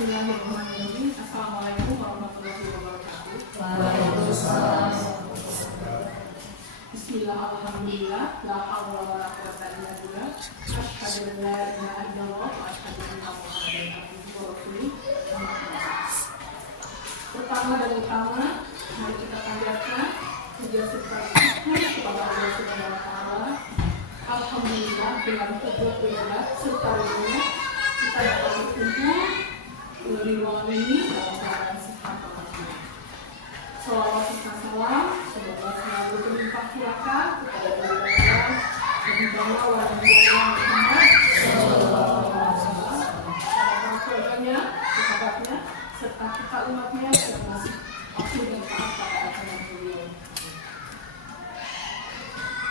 Bismillahirrahmanirrahim. Assalamualaikum warahmatullahi wabarakatuh. Waalaikumsalam. Bismillah, alhamdulillah, la haula wala quwwata illa billah. Asyhadu an la ilaha illallah wa asyhadu anna Muhammadan abduhu wa rasuluh. Pertama dan utama, mari kita panjatkan puja serta syukur kepada Allah Subhanahu wa taala. Alhamdulillah, dengan kedua berat serta ridhonya kita dapat berkumpul di ruangan ini dalam keadaan sehat walafiat. Salawat serta salam semoga selalu berlimpah curahan kepada Allah Nabi Muhammad sallallahu alaihi wasallam, kepada keluarganya, sahabatnya, serta kita umatnya yang masih patuh dan taat pada ajaran beliau.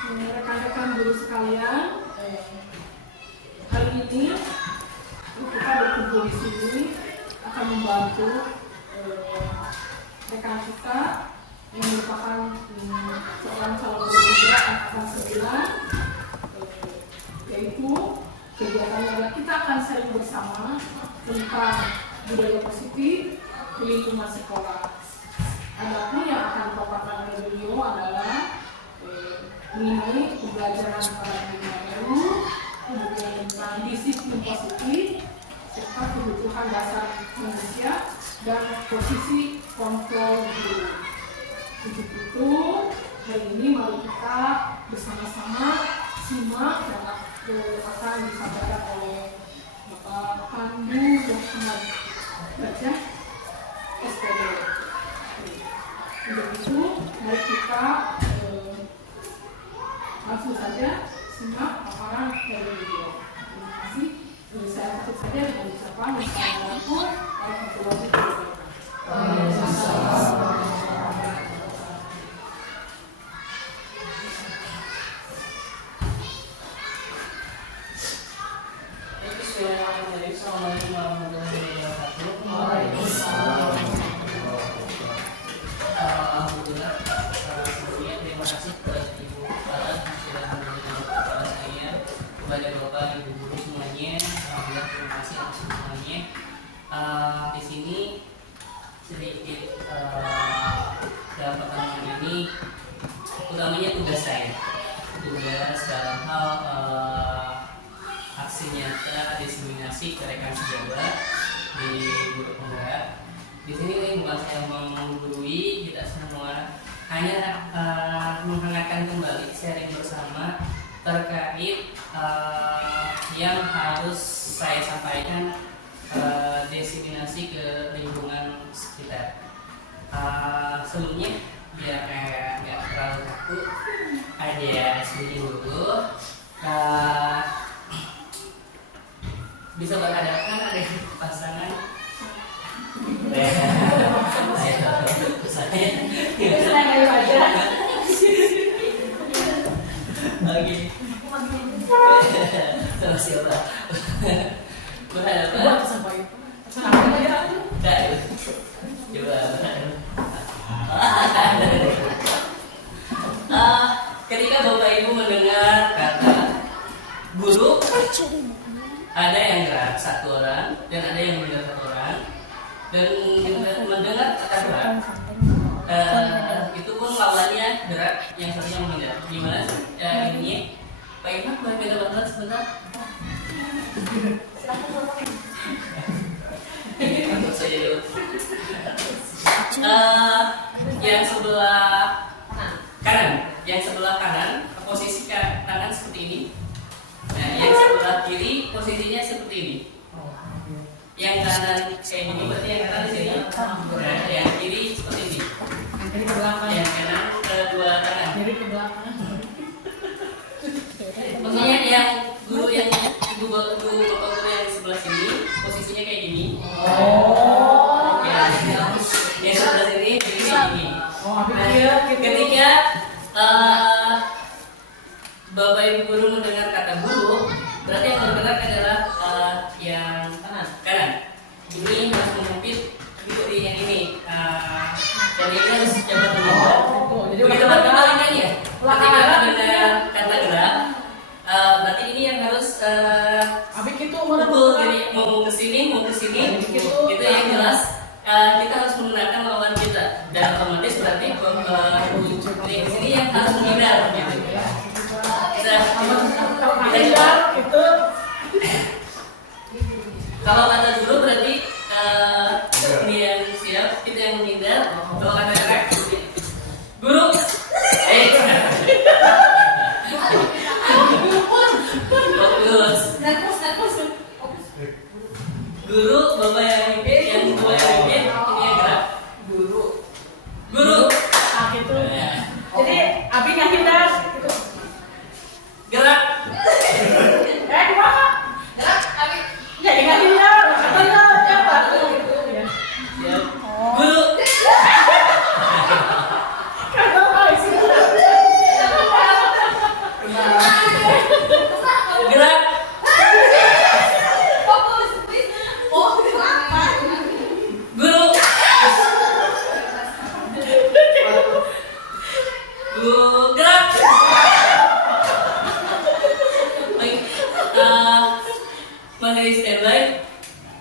Rekan-rekan guru sekalian, hari ini kita berkumpul di sini akan membantu rekan kita yang merupakan seorang calon guru muda angkatan 9, yaitu kegiatannya adalah kita akan sharing bersama tentang budaya positif di lingkungan sekolah. Adapun yang akan dipaparkan oleh beliau adalah mengenai pembelajaran paradigma baru, kemudian tentang disiplin positif, serta kebutuhan dasar manusia dan posisi kontrol guru. Untuk itu, hari ini mari kita bersama-sama simak yang akan disampaikan oleh Bapak Pandu Muhammad Gajah, SPD. Untuk itu, mari kita langsung saja simak paparan dari beliau. Terima kasih. Saya tutup saja dengan ucapan Assalamualaikum warahmatullahi wabarakatuh. Assalamualaikum warahmatullahi wabarakatuh. Waalaikumsalam. Alhamdulillah. Sebelumnya terima kasih kepada Ibu Kepala yang sudah memberikan kepada saya, kepada Bapak Ibu guru semuanya. Alhamdulillah terima kasih atas semuanya. Di sini sedikit dalam pertemuan ini, utamanya tugas saya, tugas dalam hal aksi nyata diseminasi ke rekan sejabat di Guru Penggerak. Di sini bukan saya menggurui, kita semua hanya menghangatkan kembali sharing bersama terkait yang harus saya sampaikan, diseminasi ke lingkungan sekitar. Sebelumnya biar nggak terlalu kaku, ada sedikit dulu. Bisa berhadapan ada pasangan. Oke. Sama siapa? Berhadapan. Coba. Ketika Bapak Ibu mendengar kata guru, ada yang gerak satu orang dan ada yang mendengar satu orang, dan mendengar kata gerak itu pun lawannya gerak, yang satunya menghindar. Gimana ini? Pak Irfan boleh minta bantuan sebentar? Untuk saya dulu. Yang sebelah kanan, posisi tangan seperti ini. Nah, yang sebelah kiri posisinya seperti ini. Yang kanan kayak gini, berarti yang kanan di sini. Nah, yang kiri seperti ini. Jadi ke belakang. Yang kanan kedua tangan. Jadi ke belakang. Maksudnya yang guru yang bapak guru yang sebelah sini posisinya kayak gini. Oh. Ya, yang sebelah sini jadi kayak gini. Oh, Nah, ketika Bapak Ibu guru mendengar kata guru, berarti yang terdengar adalah yang kanan. Ini harus menghapit di yang ini. Dan ini harus coba mendengar. Begitu kebalikannya. Ketika mendengar kata gerak, berarti ini yang harus Abik itu mana pukul, jadi mau ke sini, itu kita harus menggunakan lawan kita, dan otomatis berarti di sini yang harus menghindar gitu. Kita itu kalau kata dulu berarti ini yang siap, kita yang menghindar. Kalau kata gerak, guru, fokus. Guru, bapak yang mimpin, yang tua yang mimpin, ini yang gerak. Guru. nah gitu. Jadi Abi nggak hindar gitu. Gerak. Gimana? Ya nggak hindar. Atau ya apa? Gitu ya. Siap. Guru. Kalau apa sih? Gerak. Guru. Gerak. Baik, masih standby.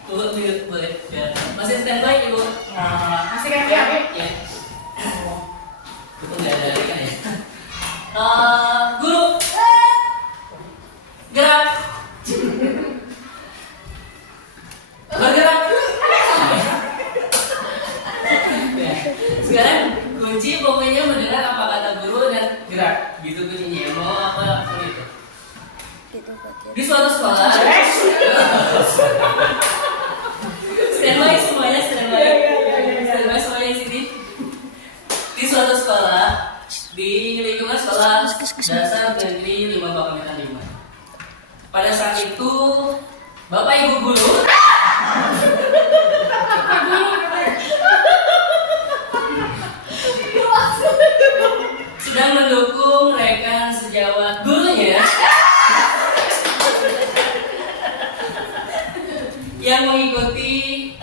Boleh. Ya. Masih standby, Ibu. Masih kan ya, Abi? Ya. Itu nggak ada kan ya? Guru. Gerak. Bergerak. Ya. Sekarang kunci pokoknya mendengar apa kata guru dan gerak. Gitu kuncinya. Mau apa itu? Di suatu sekolah. Standby semuanya, standby. Standby semuanya di sini. Di suatu sekolah, di lingkungan sekolah dasar negeri 5 Pakamitan 5. Pada saat itu, Bapak Ibu guru sedang mendukung rekan sejawat gurunya yang mengikuti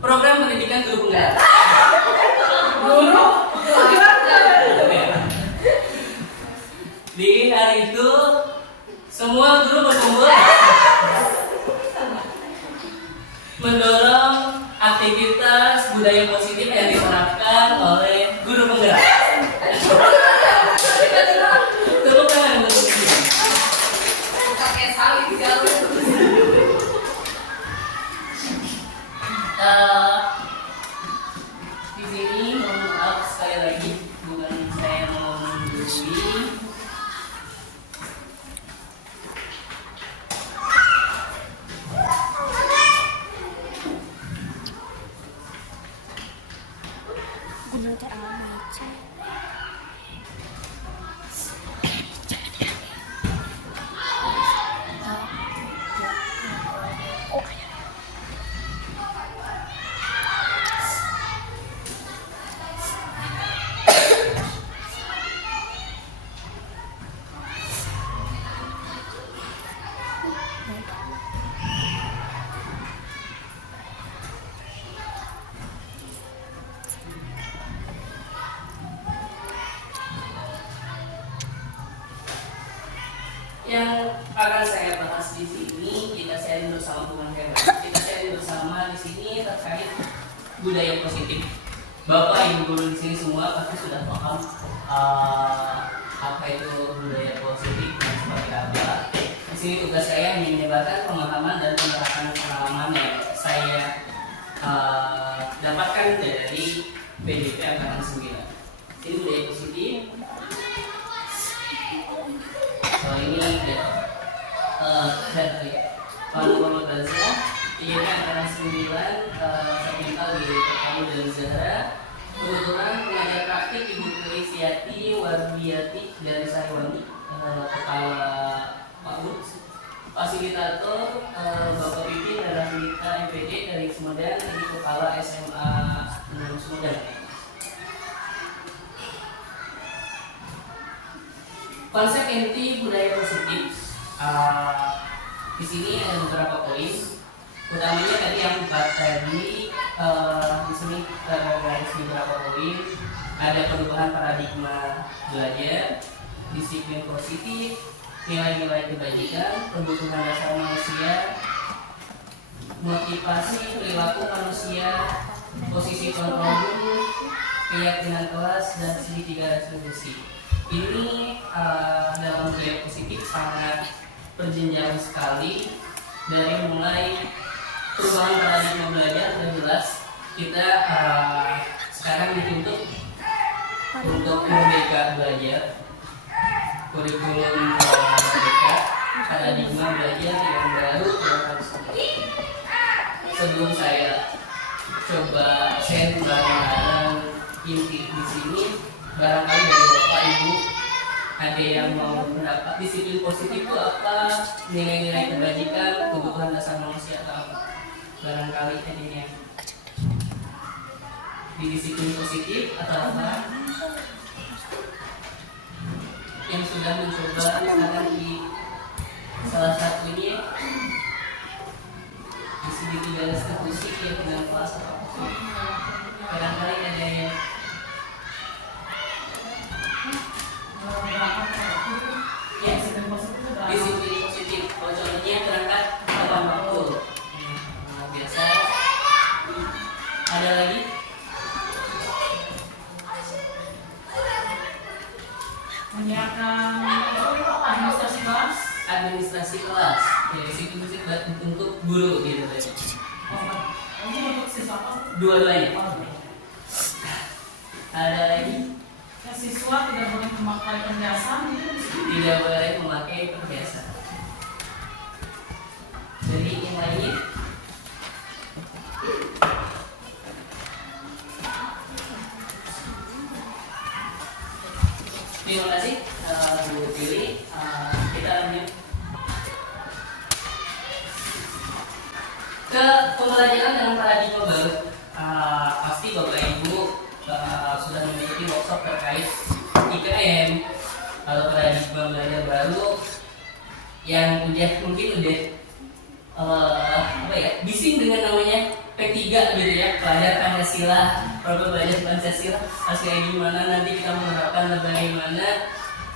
program pendidikan guru penggerak. Di hari itu semua guru berkumpul mendorong aktivitas budaya positif yang diterapkan oleh guru penggerak. Tepuk tangan untuk ini. Di sini mohon maaf sekali lagi, bukan saya mau menggurui. Yang akan saya bahas di sini, kita sharing bersama bukan heran. Kita sharing bersama di sini terkait budaya positif. Bapak Ibu guru di sini semua pasti sudah paham apa itu budaya positif dan seperti apa. Di sini tugas saya hanya menyebarkan pemahaman dan penerapan pengalaman yang saya dapatkan dari PJP Angkatan 9. Ini budaya positif. Soal ini ya, Pak Muhammad Bazra, PJP Angkatan 9, saya minta di Kamu dan Zahra. Kebetulan pengajar praktik Ibu Krisiati Wardiati dari Sariwangi, kepala Pak Bud, fasilitator Bapak Pipin dan Rafita MPD dari Sumedang, jadi kepala SMA Sumedang. Konsep inti budaya positif. Di sini ada beberapa poin. Utamanya tadi yang 4 tadi. Di sini tergaris beberapa poin. Ada perubahan paradigma belajar, disiplin positif, nilai-nilai kebajikan, kebutuhan dasar manusia, motivasi perilaku manusia, posisi kontrol guru, keyakinan kelas, dan segitiga distribusi. Ini dalam budaya positif sangat berjenjang sekali. Dari mulai perubahan paradigma belajar sudah jelas, kita sekarang dituntut untuk merdeka belajar, kurikulum merdeka, paradigma belajar yang baru yang harus ada. Sebelum saya coba share bareng-bareng inti di sini, barangkali dari Bapak Ibu ada yang mau mendapat disiplin positif itu apa, nilai-nilai kebajikan, kebutuhan dasar manusia atau apa. Barangkali tadinya di disiplin positif atau apa yang sudah mencoba misalkan di salah satunya di segitiga distribusi keyakinan kelas atau apa. Barangkali ada yang disiplin positif. Kalau contohnya berangkat tepat waktu. Biasa. Ada lagi? Menyiapkan administrasi kelas. Administrasi kelas. Ya, disiplin untuk guru gitu tadi. Ini untuk siswa. Dua-duanya. Ada lagi? Siswa tidak boleh memakai perhiasan. Tidak boleh memakai perhiasan. Jadi yang lainnya terima kasih Bu Tili. Kita lanjut ke pembelajaran dengan paradigma baru. Pasti Bapak Ibu sudah mengikuti workshop terkait IKM atau paradigma belajar baru yang mungkin udah bising dengan namanya P3 gitu ya, pelajar Pancasila, program belajar Pancasila harus kayak gimana, nanti kita menerapkan bagaimana.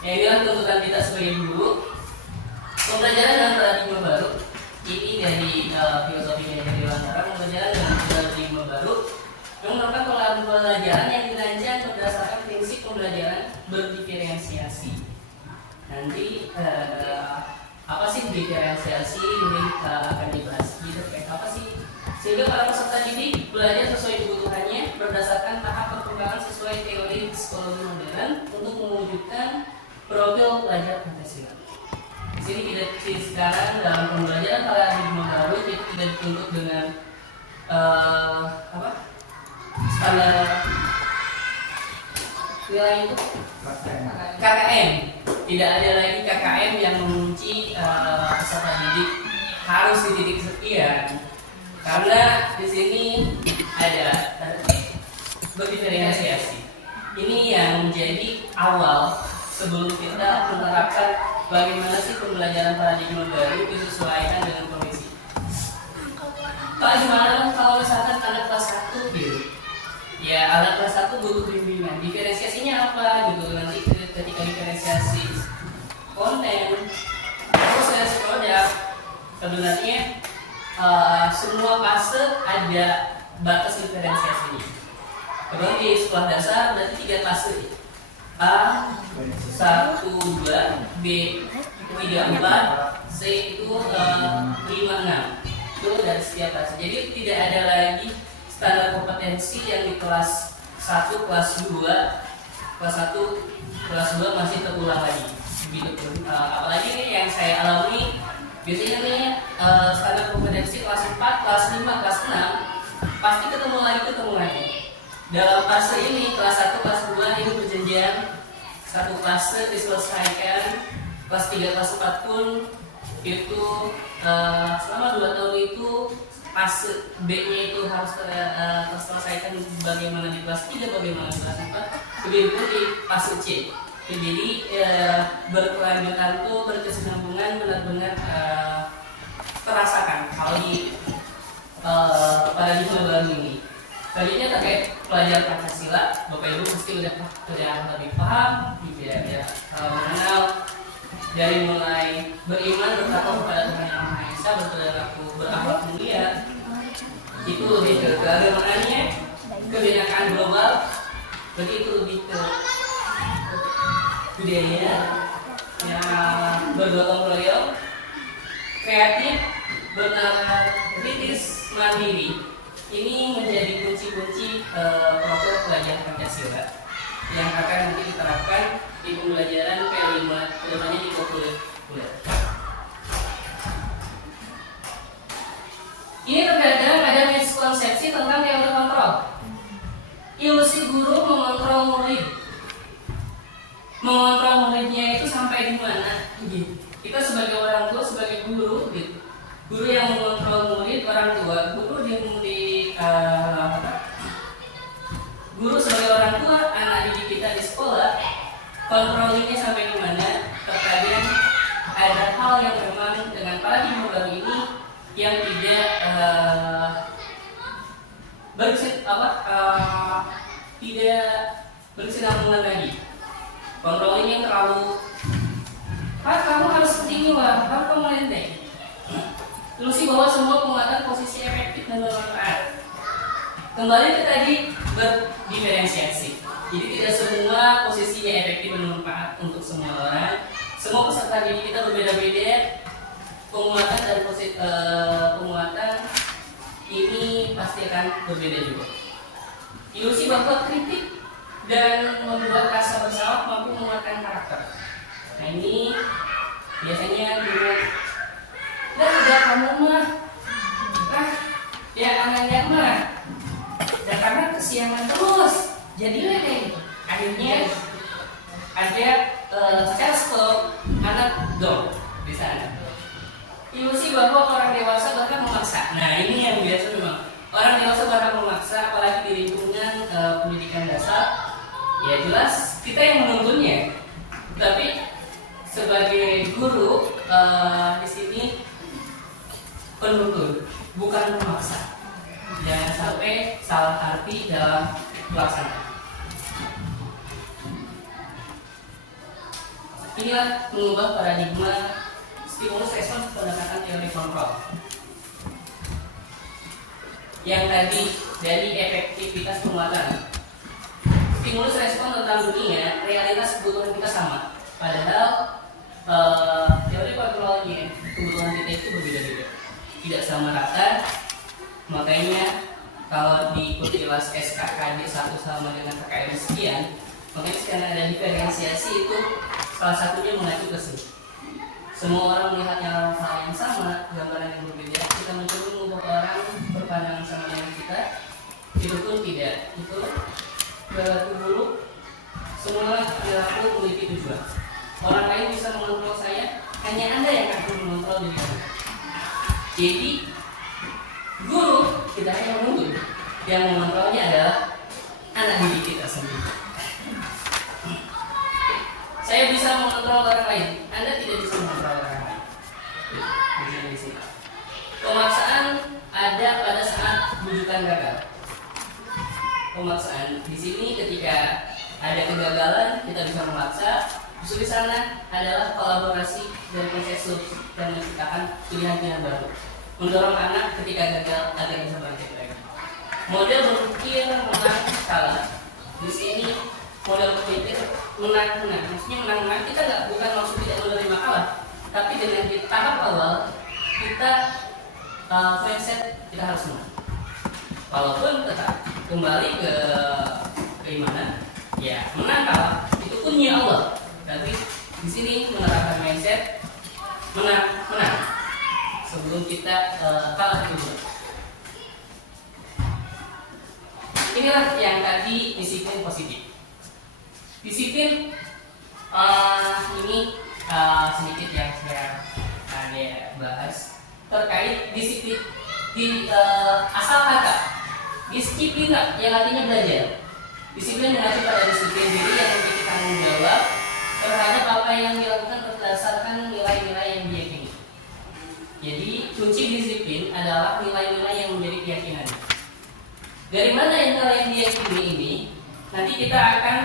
Ya inilah tuntutan kita sebagai guru. Pembelajaran dengan paradigma baru ini dari filosofi dari Lantara. Pembelajaran dengan paradigma baru merupakan pembelajaran yang dirancang berdasarkan prinsip pembelajaran berdiferensiasi. Nanti apa sih diferensiasi ini akan dibahas gitu kayak apa sih, sehingga para peserta didik belajar sesuai kebutuhannya berdasarkan tahap perkembangan sesuai teori psikologi modern untuk mewujudkan profil pelajar Pancasila. Di sini tidak sekarang dalam pembelajaran paradigma baru kita tidak dituntut dengan standar nilai itu KKM. Tidak ada lagi KKM yang mengunci peserta didik harus di titik sekian, karena di sini ada berdiferensiasi. Ini yang menjadi awal sebelum kita menerapkan bagaimana sih pembelajaran paradigma baru disesuaikan dengan kondisi. Pak, gimana kalau misalkan anak kelas 1 gitu? Ya, anak kelas 1 butuh bimbingan. Diferensiasinya apa gitu? Nanti ketika diferensiasi konten, proses, produk, sebenarnya semua fase ada batas diferensiasinya. Kemudian di sekolah dasar berarti 3 fase. A 1, 2, B 3, 4, C itu 5, 6. Itu dari setiap fase. Jadi tidak ada lagi standar kompetensi yang di kelas 1, kelas 2, kelas 1, kelas 2 masih terulang lagi. Begitu. Apalagi nih yang saya alami, biasanya nih standar kompetensi kelas 4, kelas 5, kelas 6 pasti ketemu lagi. Dalam fase ini kelas 1, kelas 2 ini berjenjang, satu fase diselesaikan, kelas 3, kelas 4 pun itu selama 2 tahun itu fase B-nya itu harus terselesaikan bagaimana di kelas 3, bagaimana di kelas 4, begitu di fase C. Jadi berkelanjutan tuh berkesinambungan benar-benar terasakan kalau di paradigma baru ini. Selanjutnya terkait pelajar Pancasila, Bapak Ibu pasti udah lebih paham, ya, mengenal dari mulai beriman bertakwa kepada Tuhan Yang Maha Esa, berperilaku berakhlak mulia, itu lebih ke keagamaannya, kebinekaan global, begitu lebih ke budaya yang bergotong royong, kreatif, bernama kritis, mandiri. Ini menjadi kunci-kunci pokok pelajaran Pancasila yang akan nanti diterapkan di pembelajaran P5 kedepannya di kuliah. Ini terkadang ada miskonsepsi tentang teori kontrol. Ilusi guru mengontrol murid. Mengontrol muridnya itu sampai di mana? Gitu. Kita sebagai orang tua, sebagai guru, gitu. Guru yang mengontrol murid, orang tua, guru sebagai orang tua, anak didik kita di sekolah, kontrolnya sampai di mana? Terkadang ada hal yang memang dengan paradigma baru ini yang tidak tidak berkesinambungan lagi. Kontrolnya yang terlalu, Pak, kamu harus seperti ini, Pak, kamu melenteng. Ilusi bahwa semua penguatan posisi efektif dan bermanfaat. Kembali ke tadi berdiferensiasi. Jadi tidak semua posisinya efektif dan bermanfaat untuk semua orang. Semua peserta didik kita berbeda-beda. Penguatan dan penguatan ini pasti akan berbeda juga. Ilusi bahwa kritik dan membuat rasa bersalah mampu menguatkan karakter. Nah ini biasanya dulu, udah kamu mah, ya anaknya mah, dan karena kesiangan terus, jadilah kayak gitu. Akhirnya ada secara stop anak dong di sana. Ilusi bahwa orang dewasa bahkan memaksa. Nah ini yang biasa memang orang dewasa bahkan memaksa, apalagi di lingkungan pendidikan dasar. Ya jelas kita yang menuntunnya. Tapi sebagai guru di sini penuntun, bukan pemaksa. Jangan sampai salah arti dalam pelaksanaan. Inilah mengubah paradigma stimulus respons pendekatan teori kontrol. Yang tadi dari efektivitas penguatan, stimulus respon tentang dunia, realitas kebutuhan kita sama. Padahal teori kontrolnya kebutuhan kita itu berbeda-beda, tidak sama rata. Makanya kalau diikuti kelas SKKD 1 sama dengan KKM sekian, makanya sekarang ada diferensiasi itu salah satunya mengacu ke sini. Semua orang melihatnya hal yang sama, gambaran yang berbeda. Kita mencoba mengubah orang berpandangan sama dengan kita, itu pun tidak. Itu berarti dulu semua perilaku memiliki tujuan. Orang lain bisa mengontrol saya, hanya Anda yang akan mengontrol diri Anda. Jadi guru kita hanya menuntut, yang mengontrolnya adalah anak didik kita sendiri. Saya bisa mengontrol orang lain, Anda tidak bisa mengontrol orang lain. Di sini. Pemaksaan ada pada saat bujukan gagal. Pemaksaan di sini ketika ada kegagalan kita bisa memaksa. Justru di sana adalah kolaborasi dan konsensus dan menciptakan pilihan-pilihan baru. Mendorong anak ketika gagal agar bisa bangkit lagi. Model berpikir menang kalah. Di sini model berpikir menang-menang. Maksudnya menang-menang kita bukan maksud tidak menerima kalah, tapi dengan di tahap awal kita mindset kita harus menang. Walaupun tetap kembali ke keimanan, ya menang kalah itu punya Allah. Tapi di sini menerapkan mindset menang sebelum kita kalah juga. Inilah yang tadi disiplin positif. Disiplin ini sedikit yang saya ada bahas terkait disiplin di asal kata disiplin yang artinya belajar. Disiplin mengacu pada disiplin diri yang memiliki tanggung jawab terhadap apa yang dilakukan berdasarkan nilai-nilai yang diyakini. Jadi kunci disiplin adalah nilai-nilai yang menjadi keyakinan. Dari mana nilai yang diyakini ini? Nanti kita akan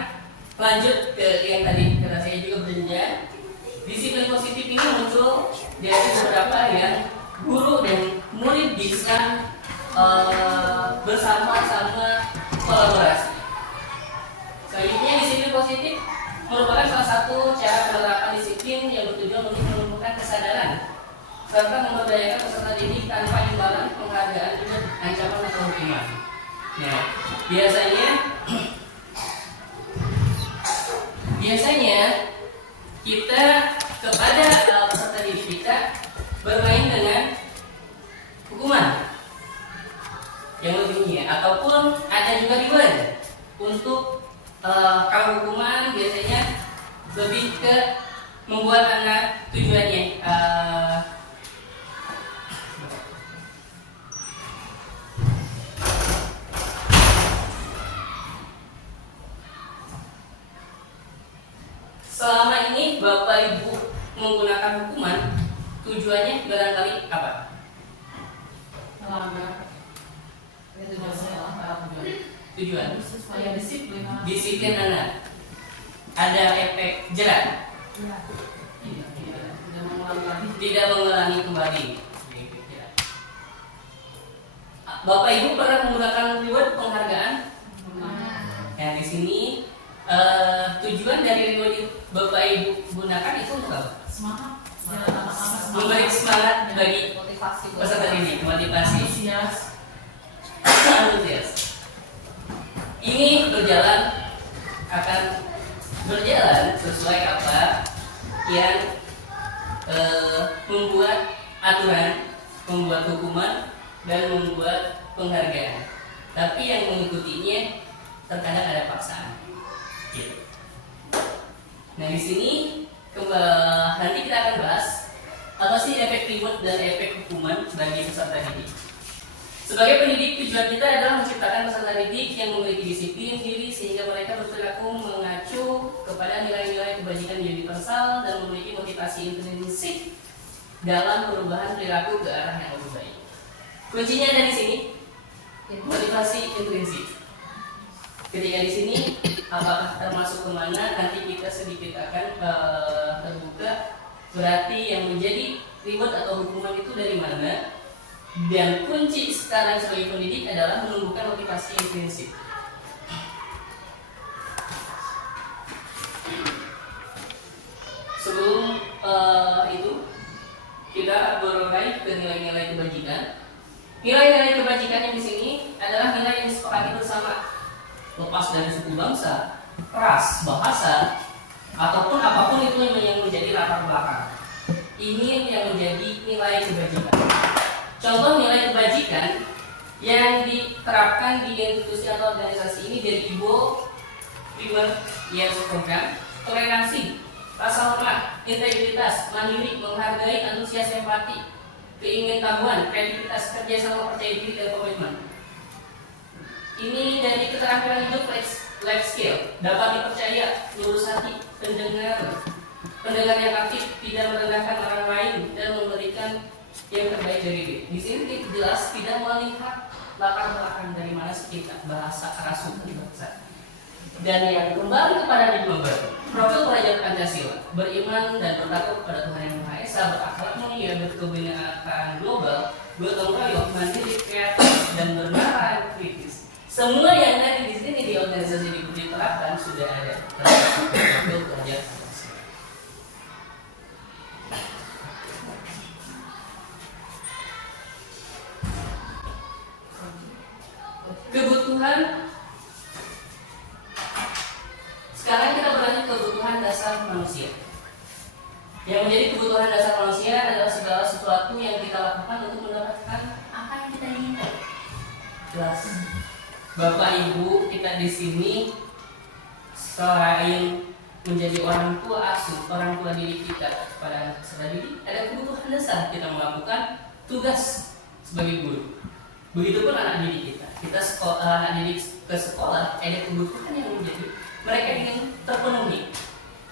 lanjut ke yang tadi kata saya juga berjenjang. Disiplin positif ini muncul dari beberapa yang guru dan murid bisa bersama-sama kolaborasi. Selanjutnya disiplin positif merupakan salah satu cara penerapan disiplin yang bertujuan untuk menumbuhkan kesadaran serta memberdayakan peserta didik tanpa imbalan, penghargaan, dan ancaman atau hukuman. Nah, biasanya kita kepada peserta didik kita bermain dengan hukuman yang lebih tinggi, ataupun ada juga reward. Untuk kalau hukuman biasanya lebih ke membuat anak tujuannya selama ini Bapak Ibu menggunakan hukuman, tujuannya barangkali apa? Melanggar. Itu masalah Tujuan supaya disiplin. disiplin anak. Ada efek jerat, tidak mengulangi kembali. Bapak Ibu pernah menggunakan reward penghargaan? Yang di sini tujuan dari reward Bapak Ibu gunakan itu untuk apa? Semangat. Memberi semangat bagi Motivasi. peserta didik, motivasi. Antusias. Antusias. Ini akan berjalan sesuai apa yang membuat aturan, membuat hukuman, dan membuat penghargaan. Tapi yang mengikutinya terkadang ada paksaan. Nah, di sini nanti kita akan bahas apa sih efek reward dan efek hukuman bagi peserta didik. Sebagai pendidik, tujuan kita adalah menciptakan peserta didik yang memiliki disiplin diri sehingga mereka berperilaku mengacu kepada nilai-nilai kebajikan yang universal dan memiliki motivasi intrinsik dalam perubahan perilaku ke arah yang lebih baik. Kuncinya ada di sini, motivasi intrinsik. Ketika di sini, apakah termasuk kemana? Nanti kita sedikit akan terbuka. Berarti yang menjadi reward atau hukuman itu dari mana? Dan kunci sekarang sebagai pendidik adalah menumbuhkan motivasi intrinsik. Sebelum itu, kita beralih ke nilai-nilai kebajikan. Nilai-nilai kebajikan yang di sini adalah nilai yang disepakati bersama, lepas dari suku bangsa, ras, bahasa, ataupun apapun itu yang menjadi latar belakang. Ini yang menjadi nilai kebajikan. Contoh nilai kebajikan yang diterapkan di institusi atau organisasi ini dari Ibu Primer Yes Program: toleransi, rasa hormat, integritas, mandiri, menghargai, antusias, empati, keingintahuan, kreativitas, kerjasama, percaya diri, dan komitmen. Ini dari keterampilan hidup life skill, dapat dipercaya, lurus hati, pendengar yang aktif, tidak merendahkan orang lain, dan memberikan yang terbaik dari diri. Di sini jelas tidak melihat latar belakang dari mana kita bahasa rasul bangsa. Dan yang kembali kepada diri member, profil pelajar Pancasila, beriman dan bertakwa kepada Tuhan Yang Maha Esa, berakhlak mulia, berkebinekaan global, bertanggung jawab, mandiri, kreatif, dan bernalar kritis. Semua yang ada di sini di organisasi diterapkan sudah ada profil pelajar Pancasila. Kebutuhan. Sekarang kita berlanjut ke kebutuhan dasar manusia. Yang menjadi kebutuhan dasar manusia adalah segala sesuatu yang kita lakukan untuk mendapatkan apa yang kita inginkan. Jelas. Bapak Ibu kita di sini selain menjadi orang tua asuh, orang tua didik kita kepada peserta didik, ada kebutuhan dasar kita melakukan tugas sebagai guru. Begitupun anak didik kita. Anak didik ke sekolah, ada kebutuhan yang menjadi mereka ingin terpenuhi.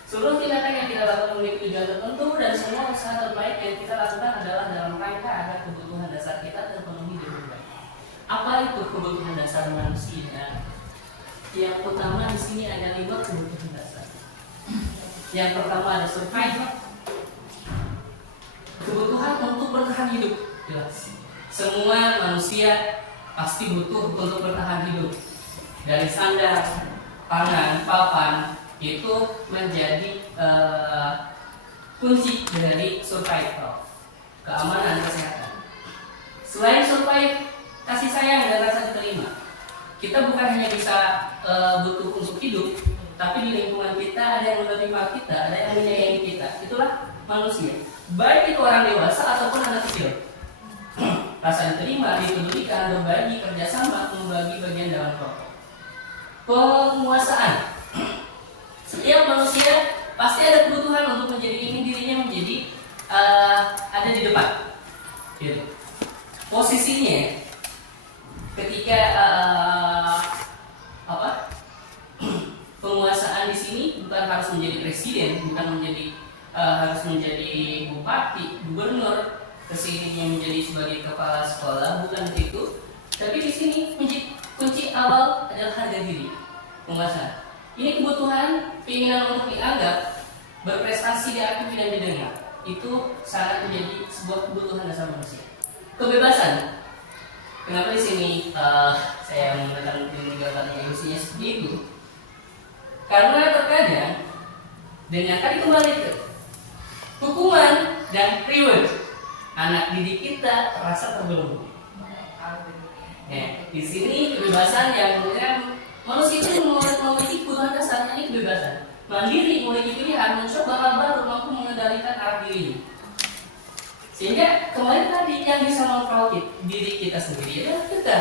Seluruh tindakan yang kita lakukan memiliki tujuan tertentu dan semua usaha terbaik yang kita lakukan adalah dalam rangka agar kebutuhan dasar kita terpenuhi dengan baik. Apa itu kebutuhan dasar manusia? Yang utama di sini ada 5 kebutuhan dasar. Yang pertama ada survival, kebutuhan untuk bertahan hidup. Jelas. Semua manusia pasti butuh untuk bertahan hidup. Dari sandang, pangan, papan itu menjadi kunci dari survival, keamanan, kesehatan. Selain survive, kasih sayang dan rasa diterima, kita bukan hanya bisa butuh untuk hidup, tapi di lingkungan kita ada yang menerima kita, ada yang menyayangi kita. Itulah manusia, baik itu orang dewasa ataupun anak kecil. Rasa diterima, dipedulikan, berbagi, kerjasama, membagi bagian dalam kelompok. Penguasaan. Setiap manusia pasti ada kebutuhan untuk menjadi ingin dirinya menjadi ada di depan. Gitu. Posisinya ketika penguasaan di sini bukan harus menjadi presiden, bukan harus menjadi bupati, gubernur, kesininya menjadi sebagai kepala sekolah, bukan itu. Tapi di sini kunci awal adalah harga diri, penguasaan. Ini kebutuhan, keinginan untuk dianggap, berprestasi, diakui dan didengar. Itu sangat menjadi sebuah kebutuhan dasar manusia. Kebebasan. Kenapa di sini saya menggunakan tiga emosinya seperti itu? Karena terkadang dengan tadi kembali ke hukuman dan reward, anak didik kita terasa terbelenggu. Di sini kebebasan yang manusia itu memiliki kebutuhan dasarnya, ini kebebasan. Mandiri, memiliki pilihan, mencoba hal baru, mampu mengendalikan arah dirinya. Sehingga kemarin tadi yang bisa mengontrol diri kita sendiri adalah kita.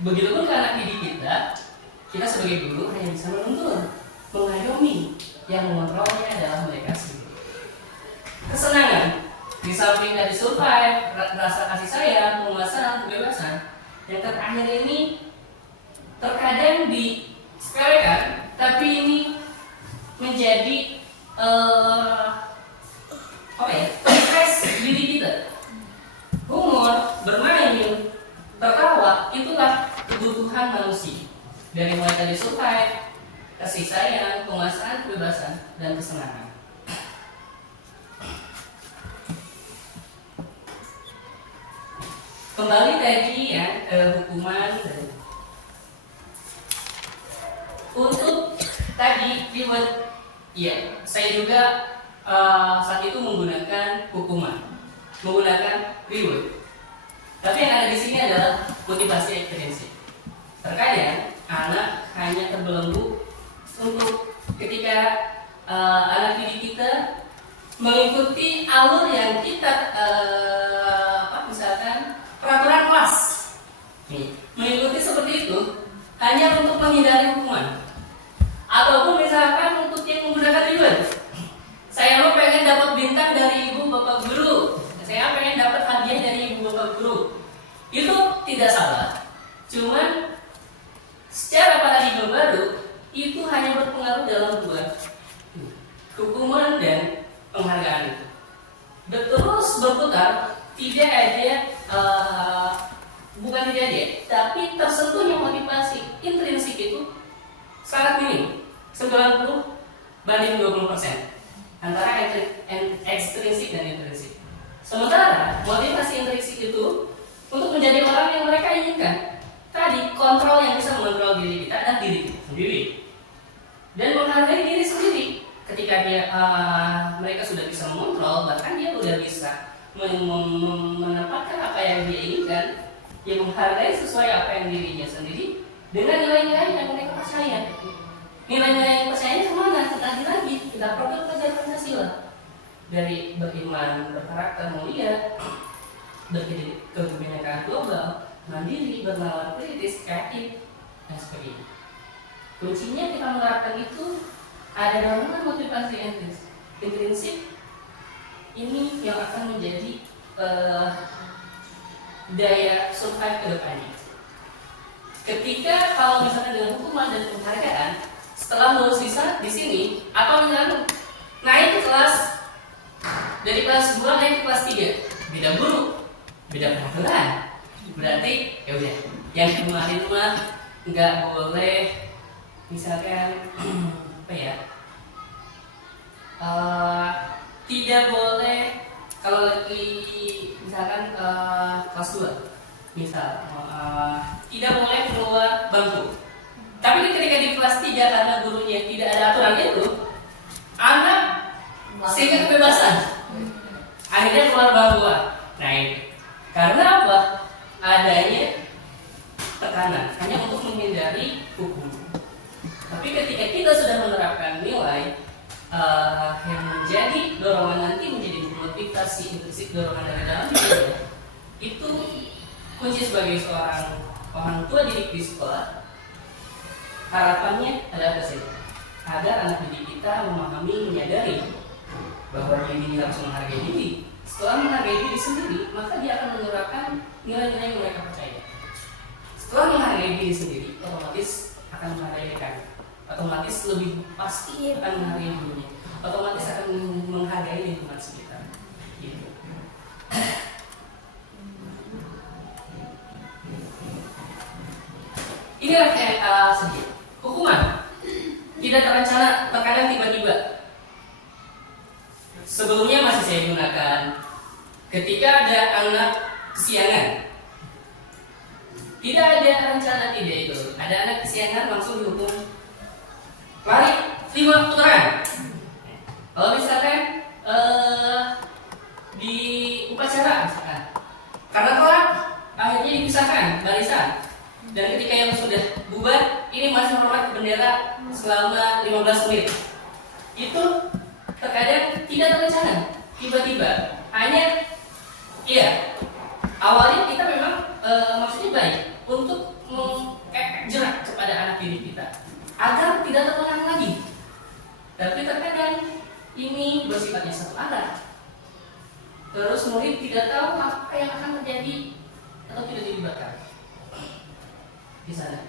Begitupun ke anak didik kita sebagai guru hanya bisa menuntun, mengayomi. Yang mengontrolnya adalah mereka sendiri. Kesenangan, di samping dari survive, rasa kasih sayang, penguasaan, kebebasan, yang terakhir ini terkadang disepelekan, tapi ini menjadi stres diri kita. Humor, bermain, tertawa, itulah kebutuhan manusia. Dari mulai tadi survive, kasih sayang, penguasaan, kebebasan, dan kesenangan. Kembali tadi ya ke hukuman dan untuk tadi reward, ya saya juga saat itu menggunakan hukuman, menggunakan reward. Tapi yang ada di sini adalah motivasi ekstrinsik. Terkadang anak hanya terbelenggu untuk ketika anak didik kita mengikuti alur yang kita misalkan peraturan kelas, mengikuti seperti itu hanya untuk menghindari hukuman, ataupun misalkan untuk yang menggunakan reward. Saya mau pengen dapat bintang dari ibu bapak guru, saya pengen dapat hadiah dari ibu bapak guru. Itu tidak salah, cuman secara paradigma baru itu hanya berpengaruh dalam dua, hukuman dan penghargaan itu. Terus berputar, tidak ada bukan tidak ada, tapi tersentuhnya motivasi intrinsik itu sangat minim, 90 banding 20% antara ekstrinsik dan intrinsik. Sementara motivasi intrinsik itu untuk menjadi orang yang mereka inginkan. Tadi kontrol yang bisa mengontrol diri kita dan diri kita sendiri, dan menghargai diri sendiri. Ketika mereka sudah bisa mengontrol, bahkan dia sudah bisa menempatkan apa yang dia inginkan, dia menghargai sesuai apa yang dirinya sendiri dengan nilai-nilai yang mereka percaya. Nilai-nilai yang percaya kemana? Lagi kita produk pelajaran Pancasila, dari beriman, berkarakter mulia, berkebinekaan global, mandiri, bernalar kritis, kreatif, dan sebagainya. Kuncinya kita menerapkan itu ada dalam motivasi intrinsik. Ini yang akan menjadi daya survive ke depannya. Ketika kalau misalnya dengan hukuman dan penghargaan, setelah lulus visa di sini, atau misalnya naik ke kelas dari kelas 2 naik ke kelas 3, beda guru, beda peraturan. Berarti ya udah, yang kemarin mah nggak boleh misalkan tidak boleh kalau lagi misalkan kelas 2 Misal tidak boleh keluar bangku. Tapi ketika di kelas 3 karena gurunya tidak ada aturan itu, anak sehingga kebebasan. Akhirnya keluar bangku. Nah ini karena apa? Adanya tekanan hanya untuk menghindari hukum. Tapi ketika kita sudah menerapkan nilai yang menjadi dorongan nanti menjadi motivasi intrinsik dorongan dari dalam diri, itu kunci sebagai seorang orang tua didik di sekolah. Harapannya adalah ke sini, agar anak didik kita memahami, menyadari bahwa diri harus menghargai diri. Setelah menghargai diri sendiri, maka dia akan menerapkan nilai-nilai yang mereka percaya. Setelah menghargai diri sendiri, otomatis akan menghargai rekan. Otomatis lebih pasti akan menghargai dirinya. Otomatis akan menghargai lingkungan sekitar. Gitu. Inilah sedikit hukuman tidak terencana, terkadang tiba-tiba. Sebelumnya masih saya gunakan ketika ada anak kesiangan. Tidak ada rencana, tidak itu. Ada anak kesiangan langsung dihukum lari 5 putaran. Kalau misalkan di upacara misalkan, karena telat akhirnya dipisahkan barisan. Dan ketika yang sudah bubar, ini masih hormat bendera selama 15 menit. Itu terkadang tidak terencana, tiba-tiba. Hanya, iya, awalnya kita memang maksudnya baik untuk jerak kepada anak didik kita agar tidak terulang lagi. Tapi terkadang ini bersifatnya satu arah. Terus murid tidak tahu apa yang akan terjadi atau tidak dilibatkan di sana.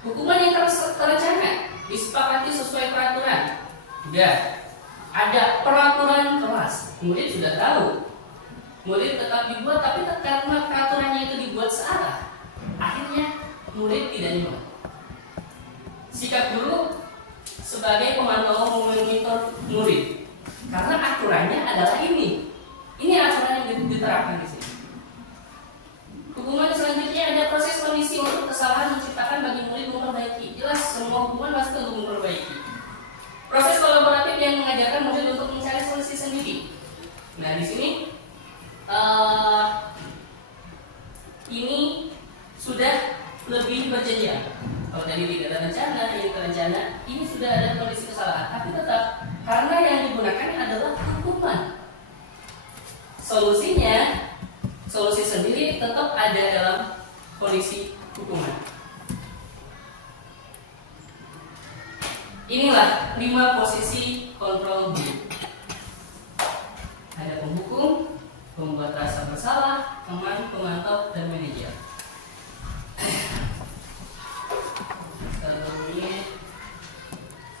Hukuman yang terencana disepakati sesuai peraturan. Sudah ada peraturan kelas, murid sudah tahu. Murid tetap dibuat, tapi karena peraturannya itu dibuat searah, akhirnya murid tidak nyaman. Sikap guru sebagai pemantau memonitor murid, karena aturannya adalah ini. Ini aturan yang diterapkan di sini. Hukuman selanjutnya ada proses kondisi untuk kesalahan menciptakan bagi murid memperbaiki. Jelas semua hukuman pasti untuk memperbaiki. Proses kolaboratif yang mengajarkan murid untuk mencari solusi sendiri. Nah di sini ini sudah lebih berjenjang. Kalau tadi tidak ada rencana, ini terencana, ini sudah ada kondisi kesalahan. Tapi tetap karena yang digunakan adalah hukuman. Solusi sendiri tetap ada dalam kondisi hukuman. Inilah 5 posisi kontrol diri. Ada penghukum, pembuat rasa bersalah, teman, pemantau, dan manajer.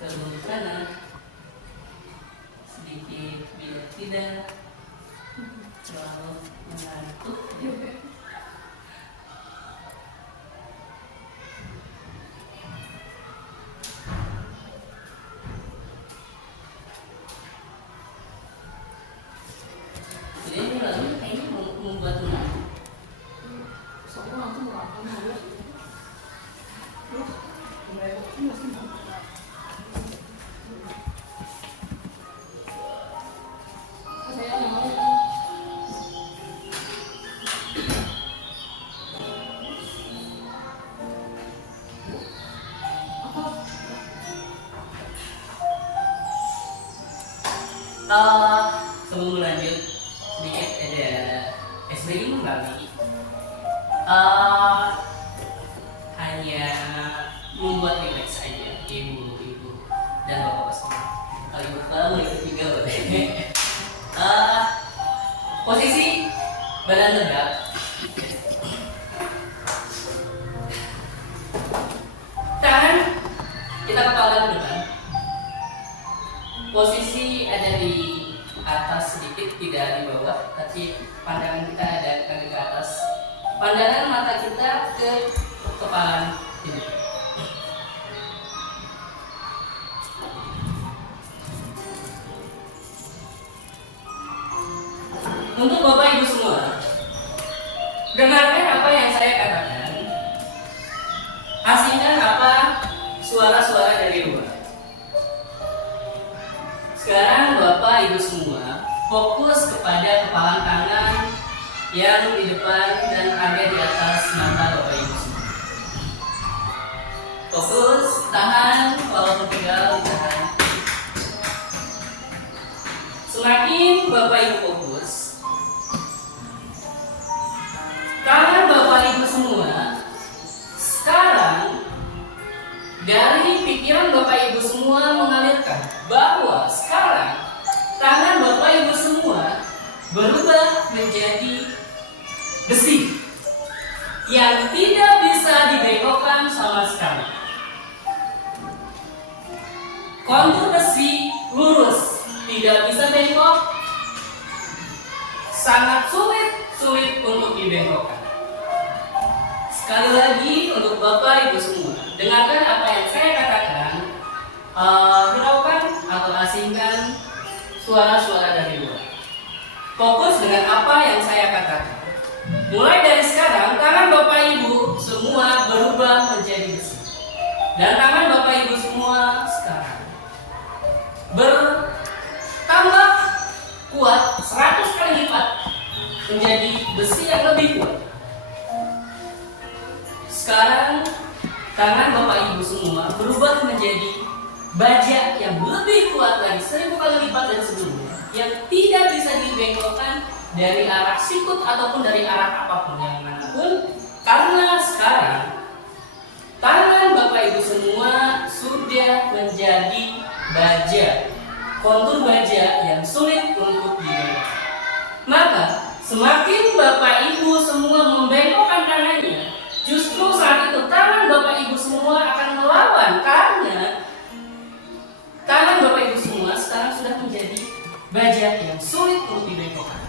Sebelum sana sedikit bila tidak terlalu mengantuk. Jadi ini lalu kayaknya membuat mengantuk. Soalnya langsung melakukan hal itu. Terus mereka masih mau. Saya mau. Sebelum lanjut sedikit ada SBY membagi hanya membuat relax saja ibu-ibu dan bapak semua. Kalau ibu kepala mulai ketiga boleh. Posisi badan tegak. Tangan kita kepala ke depan. Posisi ada di atas sedikit, tidak di bawah, tapi pandangan kita ada kaki ke atas. Pandangan mata kita ke kepala ini. Untuk Bapak Ibu semua, dengarkan apa Sekarang Bapak Ibu semua fokus kepada kepalan tangan yang di depan dan ada di atas mata Bapak Ibu semua. Fokus, tahan, walaupun tinggal ditahan. Semakin Bapak Ibu fokus, tangan Bapak Ibu semua sekarang dari pikiran Bapak Ibu semua mengalirkan bahwa sekarang tangan Bapak Ibu semua berubah menjadi besi yang tidak bisa dibengkokkan sama sekali. Kontur besi lurus, tidak bisa bengkok, sangat sulit untuk dibengkokkan. Sekali lagi untuk Bapak Ibu semua, dengarkan apa yang saya katakan, hiraukan atau asingkan suara-suara dari luar. Fokus dengan apa yang saya katakan. Mulai dari sekarang, tangan Bapak Ibu semua berubah menjadi besi. Dan tangan Bapak Ibu semua sekarang bertambah kuat 100 kali lipat menjadi besi yang lebih kuat. Sekarang tangan Bapak Ibu semua berubah menjadi baja yang lebih kuat lagi 1000 kali lipat dari sebelumnya, yang tidak bisa dibengkokkan dari arah sikut ataupun dari arah apapun yang manapun, karena sekarang tangan Bapak Ibu semua sudah menjadi baja, kontur baja yang sulit untuk dibengkokkan. Maka semakin Bapak Ibu semua membengkokkan tangannya, justru saat itu tangan Bapak Ibu semua akan melawan, karena tangan Bapak Ibu semua sekarang sudah menjadi baja yang sulit untuk dibengkokkan.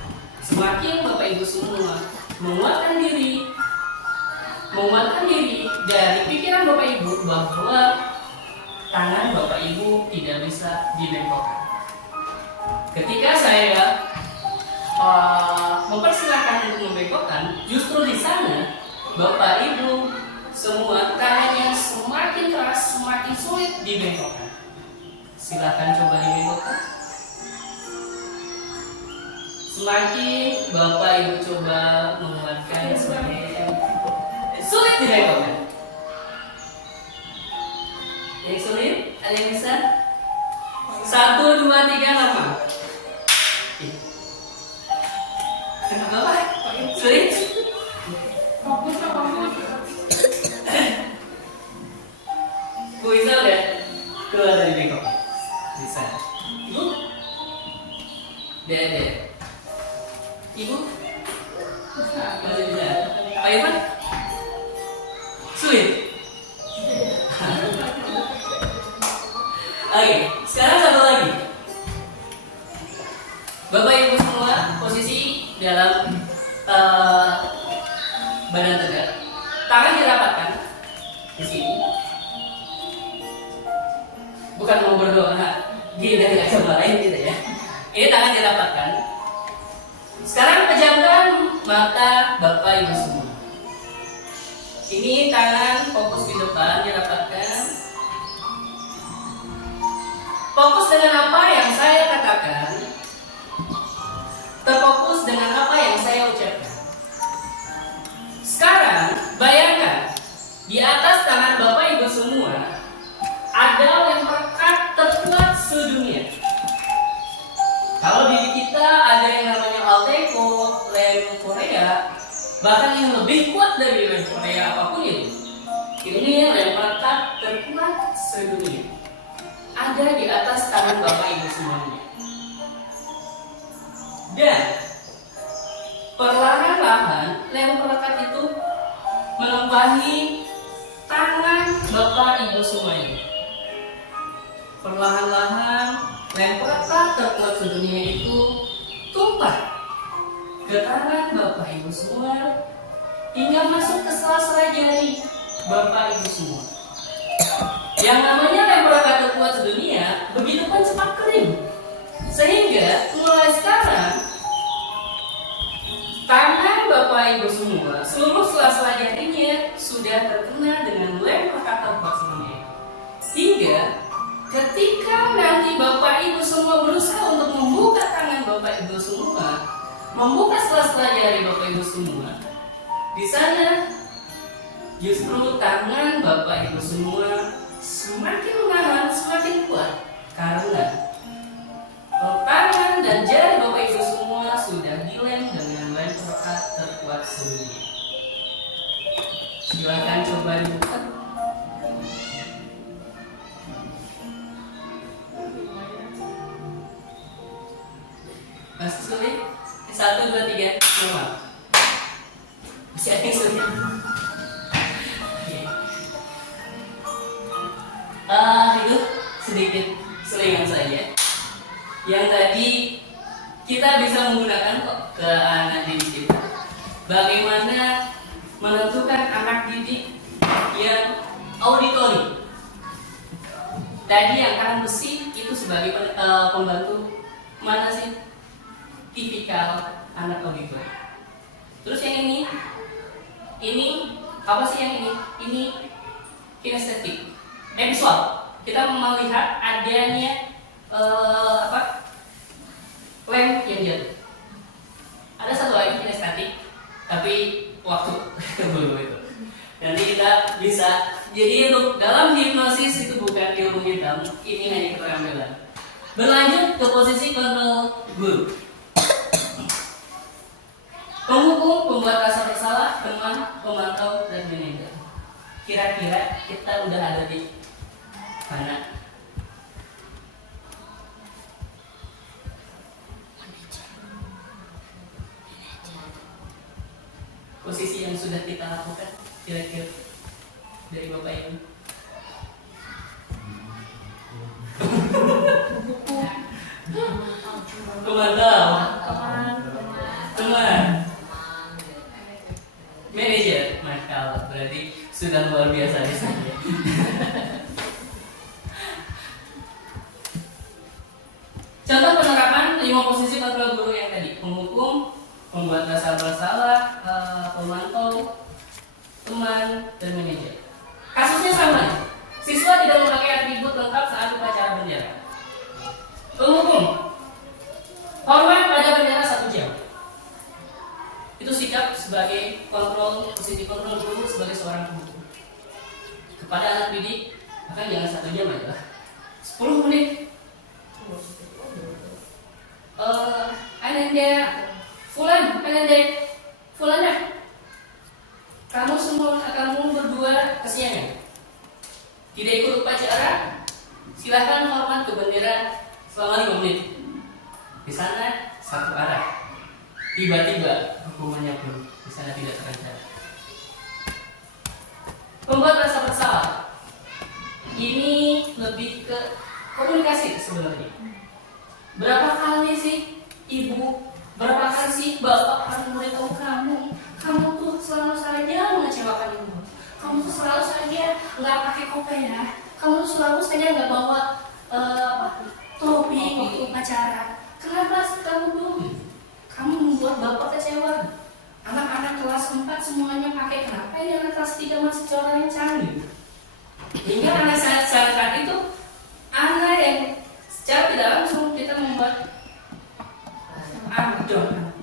Semakin Bapak Ibu semua menguatkan diri dari pikiran Bapak Ibu bahwa tangan Bapak Ibu tidak bisa dibengkokkan. Ketika saya mempersilahkan untuk membengkokkan, justru di sana Bapak Ibu semua tangannya semakin keras, semakin sulit dibengkokkan. Silakan coba dibengkokkan. Semakin Bapak Ibu coba menguatkan, semakin sulit dibengkokkan. Yang sulit, ada yang bisa? 1, 2, 3, nama. Kenapa Pak? Sulit? Fokus. Bu Isa udah keluar dari bengkok. Bisa. Ibu? Dede. Ibu? Masih bisa. Pak Irfan? Sulit? Oke, sekarang satu lagi. Bapak Ibu semua posisi dalam badan tegak. Tangan dirapatkan di sini. Bukan mau berdoa, gini dari agama lain gitu ya. Ini tangan dirapatkan. Sekarang pejamkan mata Bapak Ibu semua. Ini tangan fokus di depan, dirapatkan. Fokus dengan apa yang saya katakan. Terfokus dengan apa yang saya ucapkan. Sekarang bayangkan di atas tangan Bapak Ibu semua ada lem pekat terkuat sedunia. Kalau di kita ada yang namanya Alteco, lem Korea, bahkan yang lebih kuat dari lem Korea apapun itu. Ini lem pekat terkuat sedunia. Ada di atas tangan Bapak Ibu semuanya. Dan perlahan-lahan lem pekat itu menempahi tangan Bapak Ibu semuanya. Perlahan-lahan lem pekat terkuat sedunia itu tumpah ke tangan Bapak Ibu semua hingga masuk ke sela-sela jari Bapak Ibu semua. Yang namanya lem pekat terkuat sedunia begitu pun cepat kering, sehingga mulai sekarang tangan Bapak Ibu semua seluruh sela-sela jarinya sudah terkena dengan lem pekat terkuat sedunia. Hingga ketika nanti Bapak Ibu semua berusaha berusaha untuk membuka tangan Bapak Ibu semua, membuka sela-sela jari Bapak Ibu semua. Di sana justru tangan Bapak Ibu semua semakin menahan, semakin kuat karena tangan dan jari Bapak Ibu semua sudah dilem dengan lem perekat terkuat sedunia. Silakan coba dibuka. Masih sulit? 1, 2, 3, normal. Masih ada yang sulit? Itu sedikit selingan saja. Yang tadi kita bisa menggunakan kok ke anak didik kita. Bagaimana menentukan anak didik yang auditori. Tadi yang kanan besi itu sebagai pembantu mana sih? Tipikal anak auditor. Terus yang ini apa sih yang ini? Ini kinestetik, visual. Kita melihat adanya lem yang jatuh. Ada satu lagi kinestetik, tapi waktu dulu itu. Nanti kita bisa. Jadi untuk dalam hipnosis itu bukan ilmu hitam, ini hanya keterampilan. Berlanjut ke posisi kontrol guru. Penghukum, pembuat rasa bersalah, teman, pemantau, dan manajer. Kira-kira kita udah ada di mana? Posisi yang sudah kita lakukan, kira-kira dari Bapak Ibu. Pemantau, teman, manajer, Masya berarti sudah luar biasa di sana. Contoh penerapan 5 posisi kontrol guru yang tadi: penghukum, pembuat rasa bersalah, pemantau, teman, dan manajer. Kasusnya sama. Siswa tidak memakai atribut lengkap saat upacara bendera. Penghukum, hormat pada bendera 1 jam. Itu sikap sebagai posisi kontrol guru sebagai seorang penghukum. Kepada anak didik, bahkan jangan 1 jam aja, 10 menit. Ananda Fulana, kamu berdua kesiangan, tidak ikut upacara, silahkan hormat ke bendera selama 5 menit. Di sana 1 arah. Tiba-tiba hukumannya pun di sana tidak terencana. Pembuat rasa bersalah. Ini lebih ke komunikasi sebenarnya. Berapa kali sih ibu, berapa kali sih bapak harus memberitahu kamu tuh selalu saja mengecewakan ibu. Kamu tuh selalu saja nggak pakai kopiah. Kamu tuh selalu saja nggak bawa topi waktu upacara. Kenapa sih kamu tuh? Kamu membuat bapak kecewa. Anak-anak kelas 4 semuanya pakai, kenapa ini anak kelas 3 masih coranya canggih? Hingga anak saat itu anak yang secara tidak langsung kita membuat abdon.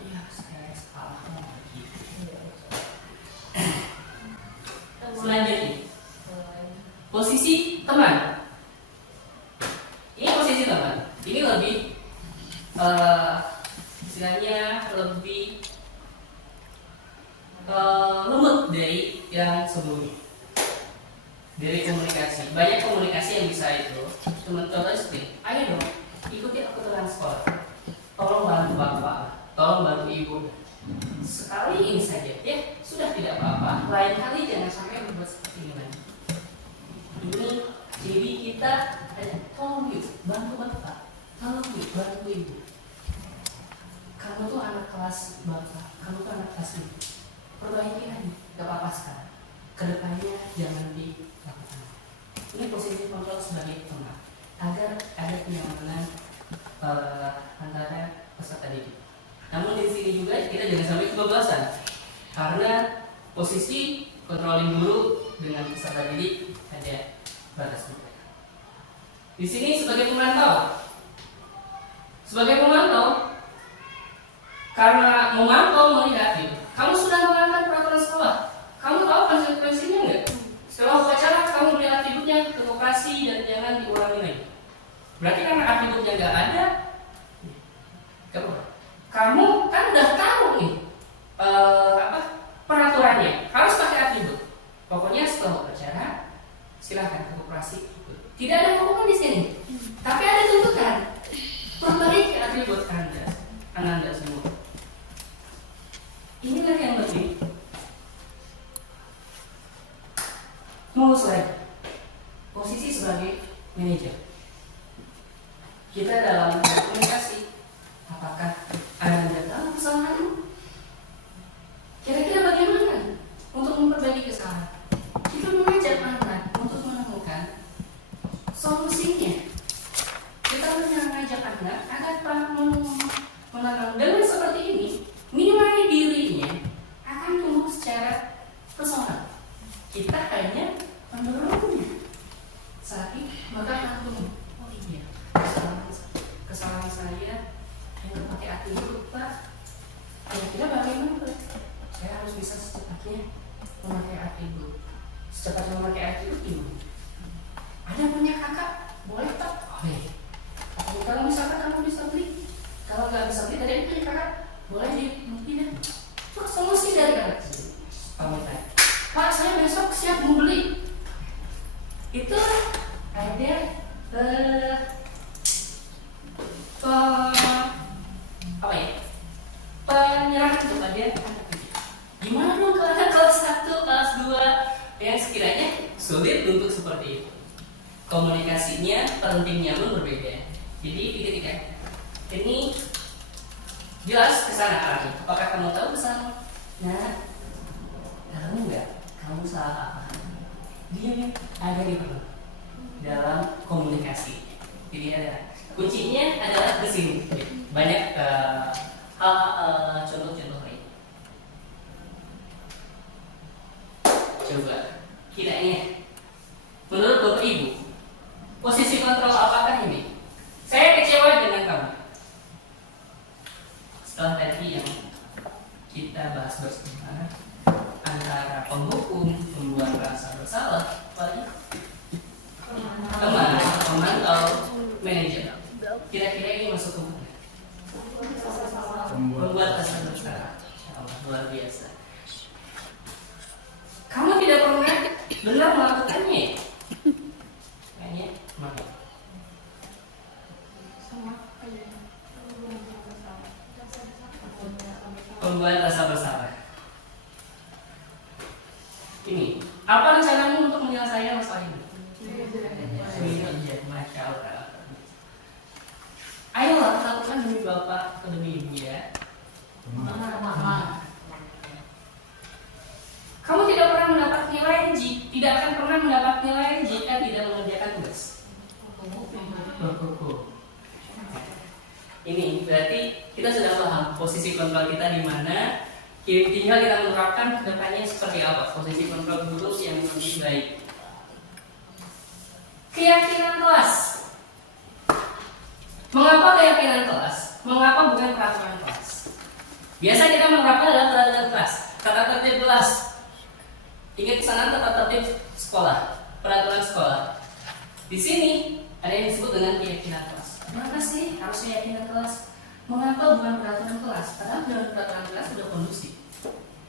Selanjutnya, posisi teman. Ini posisi teman. Ini lebih istilahnya lebih lembut dari yang sebelumnya. Dari komunikasi, banyak komunikasi yang bisa itu. Contohnya seperti, ayo dong, ikuti aku ke sekolah. Tolong bantu bapak, tolong bantu ibu. Sekali ini saja, ya sudah tidak apa-apa. Lain kali jangan sampai berbuat seperti ini lagi. Ini jadi kita, tolong ibu, bantu bapak, tolong ibu, bantu ibu. Kamu tuh anak kelas bapak, kamu tuh anak kelas ibu. Perbaiki aja, gak apa-apa sekarang. Kedepannya jangan dilakukan. Ini posisi kontrol sebagai teman agar ada kenyamanan antara peserta didik. Namun di sini juga kita jangan sampai kebablasan, karena posisi controlling guru dengan peserta didik ada batasnya. Di sini sebagai pemantau, Sebagai pemantau, karena memantau melihat itu, kamu sudah melanggar peraturan sekolah. Kamu tahu konsekuensinya nggak? Setelah upacara kamu melihat atributnya ke koperasi dan jangan diulangi lagi. Berarti karena atributnya nggak ada, kamu kan udah tahu nih peraturannya harus pakai atribut. Pokoknya setelah upacara silahkan ke koperasi. Tidak ada hukuman di sini, tapi ada tuntutan. Perbaiki atribut Anda semua. Inilah yang lebih mulus lagi. Posisi sebagai manajer, kita dalam komunikasi, apakah Anda tahu kesalahanmu? Kira-kira bagaimana untuk memperbaiki kesalahan? Kita mengajak Anda untuk menemukan solusinya. Kita mengajak Anda agar menanam dengan seperti ini, nilai dirinya akan tumbuh secara personal. Kita hanya mendorongnya. Saat ini maka akan tumbuh. Oh iya, kesalahan saya yang pakai atribut, Pak. Kira-kira bagaimana, Pak? Saya harus bisa secepatnya memakai atribut. Secepatnya memakai atribut gimana? Ada punya kakak? Boleh, Pak? Boleh. Kalau misalkan kamu bisa beli, kalau nggak bisa beli, tadi punya kakak, boleh dibeli. Terus solusi dari kakak. Pak, saya besok siap membeli. Itu ada penyerahan kepada anak. Gimana dong kalau anak kelas 1, kelas 2 yang sekiranya sulit untuk seperti itu? Komunikasinya pentingnya pun berbeda. Jadi ketika ini jelas kesana arahnya. Apakah kamu tahu kesana? Nah, tahu nggak? Kamu salah apa? Dia ada di mana? Dalam komunikasi. Jadi ada kuncinya adalah di sini. Banyak contoh-contoh lain. Coba kiranya menurut Bapak Ibu, posisi kontrol apakah ini? Saya kecewa dengan kamu. Setelah tadi yang kita bahas bersama antara penghukum, pembuat rasa bersalah, teman, pemantau, manajer. Kira-kira ini masuk ke mana? Pembuat rasa bersalah. Luar biasa. Kamu tidak pernah benar melakukannya. Kayaknya mana? Pembuat rasa bersalah. Ini, apa rencanamu untuk menyelesaikan masalah ini? Masya Allah. Ayolah lakukan demi Bapak, demi Ibu ya. Kamu tidak pernah mendapat nilai tidak akan pernah mendapat nilai jika tidak mengerjakan tugas. Ini berarti kita sudah paham posisi kontrol kita di mana. Tinggal kita menerapkan kedepannya seperti apa posisi kontrol guru yang lebih baik. Keyakinan kelas. Mengapa keyakinan kelas? Mengapa bukan peraturan kelas? Biasa kita menerapkan adalah peraturan kelas, tata tertib kelas. Ingat kesana tata tertib sekolah, peraturan sekolah. Di sini ada yang disebut dengan keyakinan kelas. Kenapa sih harus keyakinan kelas? Mengapa bukan peraturan kelas? Padahal dalam peraturan kelas sudah kondusif.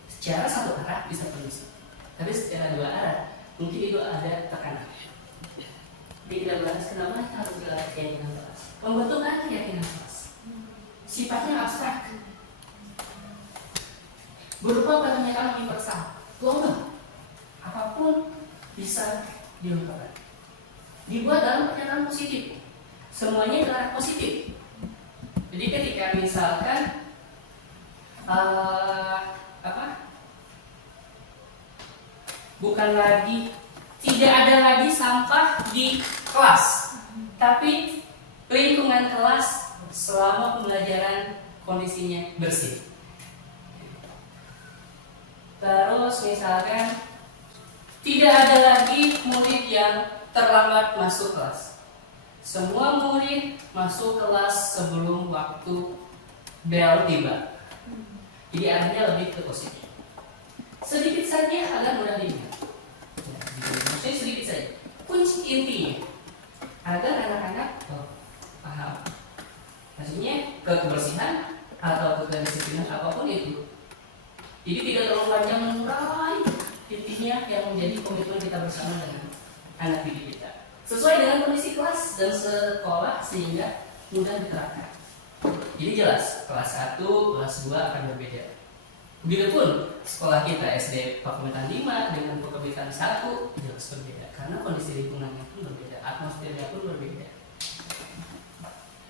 Secara satu arah bisa kondusif, tapi secara dua arah mungkin itu ada tekanan. Jadi kita bahas kenapa harus keyakinan kelas. Pembentukan keyakinan kelas sifatnya abstrak, berupa pernyataan universal, global, apapun bisa diungkapkan. Dibuat dalam pernyataan positif, semuanya adalah positif. Jadi ketika misalkan bukan lagi, tidak ada lagi sampah di kelas, tapi lingkungan kelas selama pembelajaran kondisinya bersih. Terus misalkan tidak ada lagi murid yang terlambat masuk kelas. semua murid masuk kelas sebelum waktu bel tiba. Jadi artinya lebih ke positif. Sedikit saja agar mudah diingat. Maksudnya sedikit saja. Kunci intinya agar anak-anak paham. Maksudnya kebersihan atau kedisiplinan apapun itu. Jadi tidak terlalu panjang mengurai intinya yang menjadi komitmen kita bersama dengan anak didik kita. Sesuai dengan kondisi kelas dan sekolah sehingga mudah diterapkan. Jadi jelas kelas 1, kelas 2 akan berbeda. Begitupun sekolah kita SD Pakumitan 5 dengan Pakumitan 1 jelas berbeda karena kondisi lingkungannya pun berbeda, atmosfernya pun berbeda.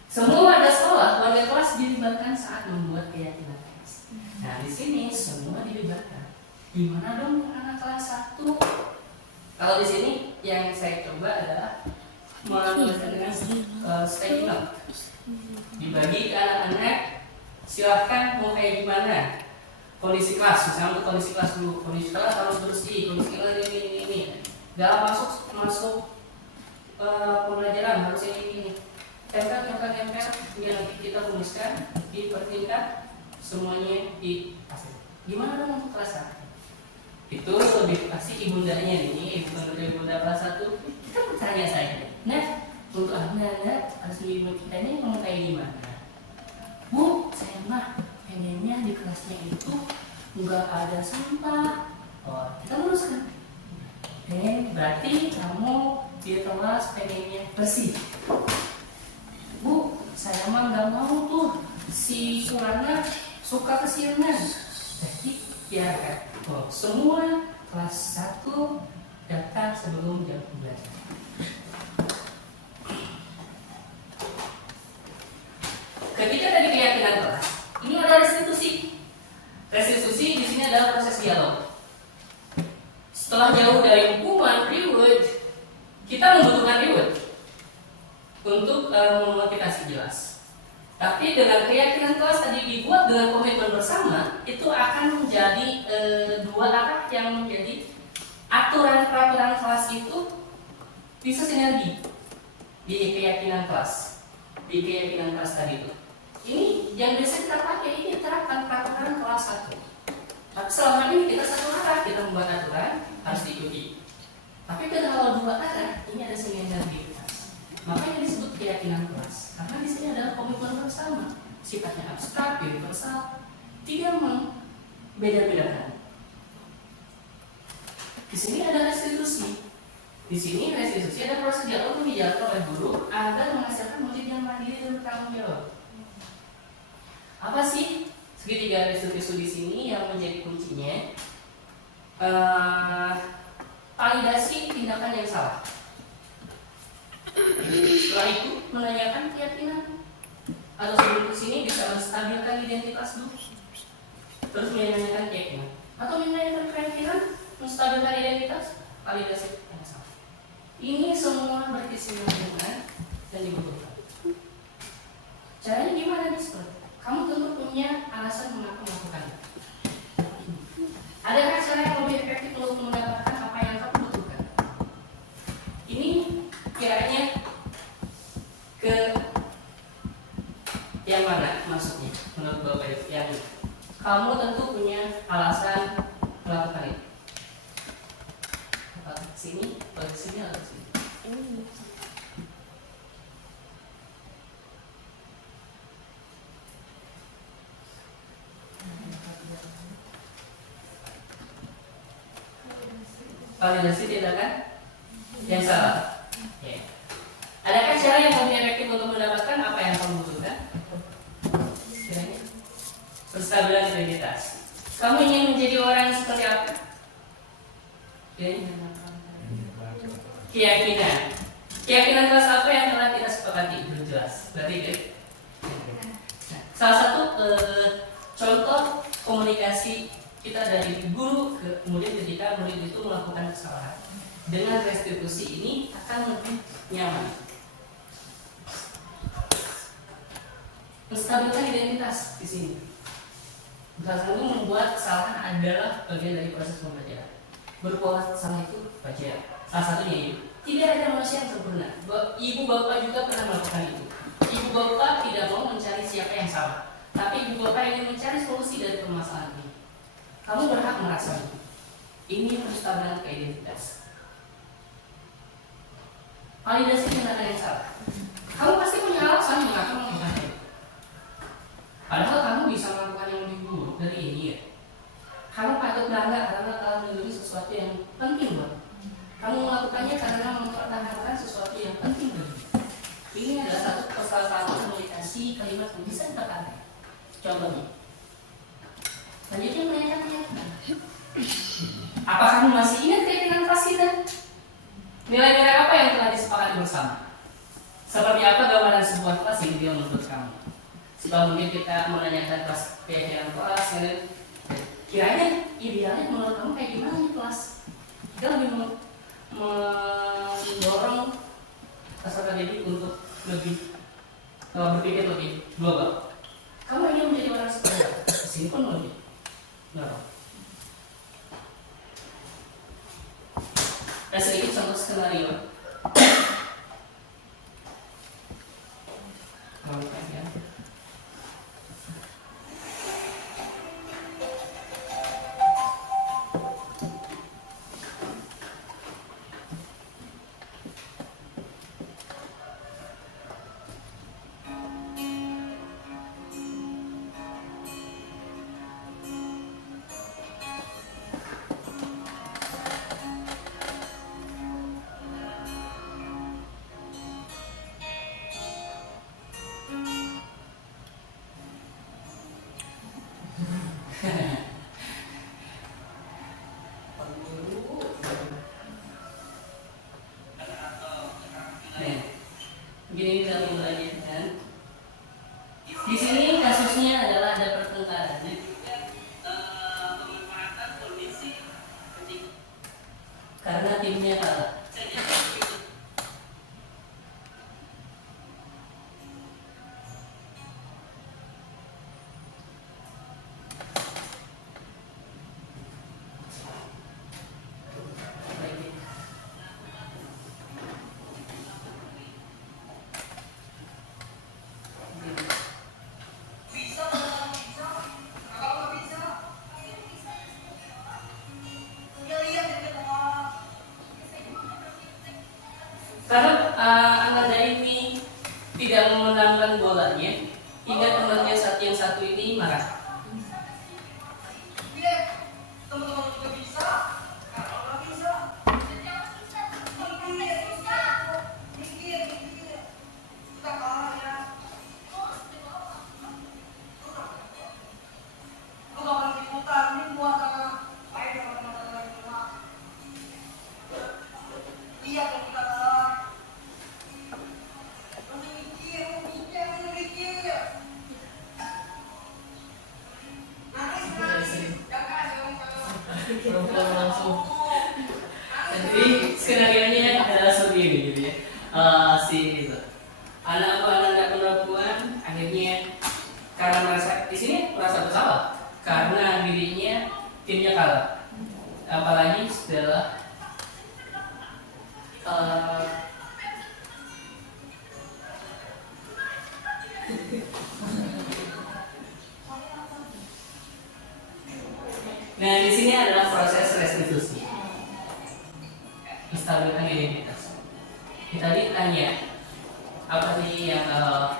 Semua warga sekolah, warga kelas dilibatkan saat membuat keyakinan kelas. Nah di sini semua dilibatkan. Gimana dong anak kelas 1? Kalau di sini yang saya coba adalah melakukan dengan stacking up. Dibagi ke anak-anak, silahkan mau kayak gimana. Kondisi kelas, misalnya untuk kondisi kelas dulu, kondisi kelas harus bersih, kondisi kelas ini. Dalam masuk pembelajaran harus ini. Tempel, biar nanti kita rumuskan, dipertingkat semuanya di pasir. Gimana dong untuk kelas 1? Itu lebih pasti ibundanya ini, ibunda kelas 1 kita bertanya saya. Nah, untuk anak-anak harus ibu kita ini mau kayak gimana? Bu, saya mah pengennya di kelasnya itu nggak ada sampah. Oh, kita luruskan. Berarti kamu di kelas pengennya bersih. Bu, saya mah nggak mau tuh si Surana suka kesiangan. Jadi biarkan. Oh, semua kelas 1 datang sebelum jam belajar. Ketika tadi keyakinan kelas, ini ada restitusi. Restitusi di sini adalah proses dialog. Setelah jauh dari hukuman, reward, kita membutuhkan reward untuk memotivasi jelas. Tapi dengan keyakinan kelas tadi dibuat dengan komitmen bersama, itu akan menjadi dua arah yang menjadi aturan peraturan kelas itu bisa sinergi di keyakinan kelas, di keyakinan kelas tadi itu. Ini yang bisa kita pakai, ini terapkan peraturan kelas 1. Tapi selama ini kita satu arah, kita membuat aturan harus diikuti. Tapi kalau dua arah, ini ada sinergitas. Makanya disebut keyakinan kelas. Karena di sini adalah komitmen bersama, sifatnya abstrak, universal, tidak membeda-bedakan. Di sini ada restitusi. Di sini restitusi ada proses dialog yang dijalankan oleh guru agar menghasilkan murid yang mandiri dan bertanggung jawab. Apa sih segitiga restitusi di sini yang menjadi kuncinya? Validasi tindakan yang salah. Setelah itu menanyakan keyakinan atau sebelum ke sini bisa menstabilkan identitas dulu. Terus menanyakan keyakinan atau menanyakan keyakinan, menstabilkan identitas, validasi yang salah. Ini semua berkesinambungan dan dibutuhkan. Caranya gimana nih? Kamu tentu punya alasan mengapa melakukannya. Adakah cara yang lebih efektif untuk mendapatkan apa yang kamu butuhkan? Ini kiranya ke yang mana maksudnya? Menurut Bapak Ibu, yang kamu tentu punya alasan melakukan itu. Sini, sini atau sini? Validasi tindakan yang salah. Ya. Adakah cara yang lebih efektif untuk mendapatkan apa yang kamu butuhkan? Kiranya penstabilan identitas. Kamu ingin menjadi orang yang seperti apa? Keyakinan. Keyakinan kelas apa yang telah kita sepakati? Belum jelas. Berarti itu. Salah satu contoh komunikasi kita dari guru ke murid ketika murid itu melakukan kesalahan. Dengan restitusi ini akan lebih nyaman. Menstabilkan identitas di sini. Salah satu membuat kesalahan adalah bagian dari proses pembelajaran. Berbuat salah itu wajar. Salah satunya itu. Tidak ada manusia yang sempurna. Ibu bapak juga pernah melakukan itu. Ibu bapak tidak mau mencari siapa yang salah, tapi ibu bapak ingin mencari solusi dari permasalahan ini. Kamu berhak merasa itu. Ini penistaan ke identitas. Validasi tindakan yang salah. Kamu pasti punya alasan mengapa melakukan itu. Padahal kamu bisa melakukan yang lebih buruk dari ini ya. Kamu patut bangga karena telah melindungi sesuatu yang penting buat. Kamu melakukannya karena mempertahankan sesuatu yang penting bagi. Ini adalah salah satu komunikasi kalimat yang bisa ditekankan. Contohnya, selanjutnya menanyakan. Apa kamu masih ingat keinginan kelas kita? Nilai-nilai apa yang telah disepakati bersama? Seperti apa gambaran sebuah kelas yang ideal menurut kamu? Sebab mungkin kita menanyakan keyakinan kelas, kiranya idealnya menurut kamu kayak gimana nih kelas? Kita lebih mendorong peserta didik untuk lebih berpikir lebih global. Kamu ingin menjadi orang seperti apa? Kesini pun lebih mendorong. Ada sedikit contoh skenario. Begini kita melanjutkan. Di sini kasusnya adalah ada pertengkaran. Pemanfaatan kondisi karena timnya kalah. Karena Ananda ini tidak memenangkan bolanya, hingga temannya yang satu ini marah. Langsung. Jadi skenario-nya adalah seperti ini gitu ya. Itu. Anak perempuan akhirnya karena merasa di sini merasa bersalah karena dirinya timnya kalah. Apalagi setelah nah, di sini adalah proses restitusi. Menstabilkan identitas. Kita ditanya apa sih yang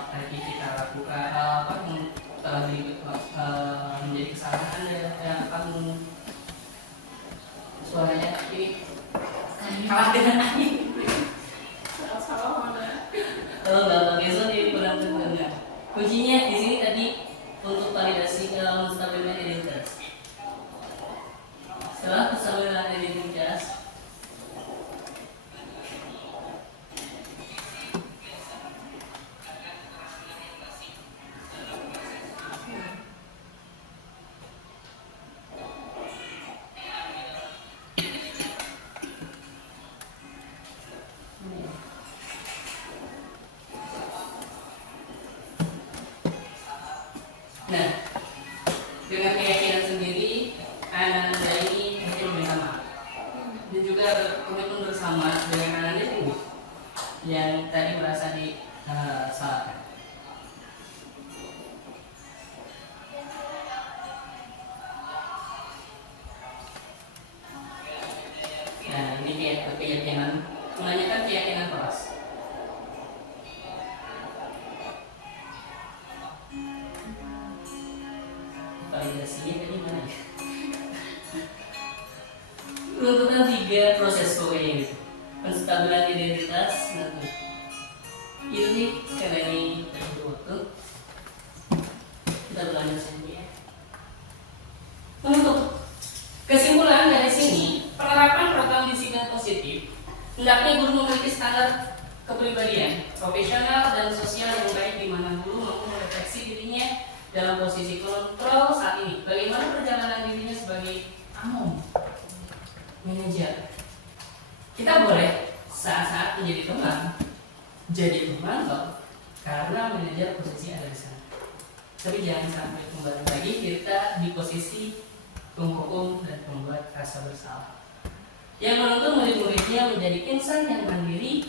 tadi kita lakukan, apa yang menjadi kesalahan yang kamu suaranya ini kalah dengan angin. Salah mana? Kalau besok ini kurang terdengar. Kuncinya di sini tadi untuk validasi menstabilkan identitas. Setelah menstabilkan identitas, juga komitmen bersama dengan anak ini yang tadi merasa disalahkan. Nah, ini keyakinan, menanyakan keyakinan kelas. Validasinya tadi mana ya? Tuntutan 3 proses pokoknya gitu. Penstabilan identitas, itu nih karena ini tertutup. Kita berlanjut saja ya. Untuk kesimpulan dari sini, penerapan program disiplin positif hendaknya guru memiliki standar kepribadian, profesional dan sosial yang baik di mana guru mampu mendeteksi dirinya dalam posisi kontrol saat ini. Bagaimana perjalanan dirinya sebagai manajer. Kita boleh saat-saat menjadi teman, jadi pemantau, karena manajer posisi ada di sana. Tapi jangan sampai kembali lagi kita di posisi penghukum dan pembuat rasa bersalah. Yang menuntut murid-muridnya menjadi insan yang mandiri,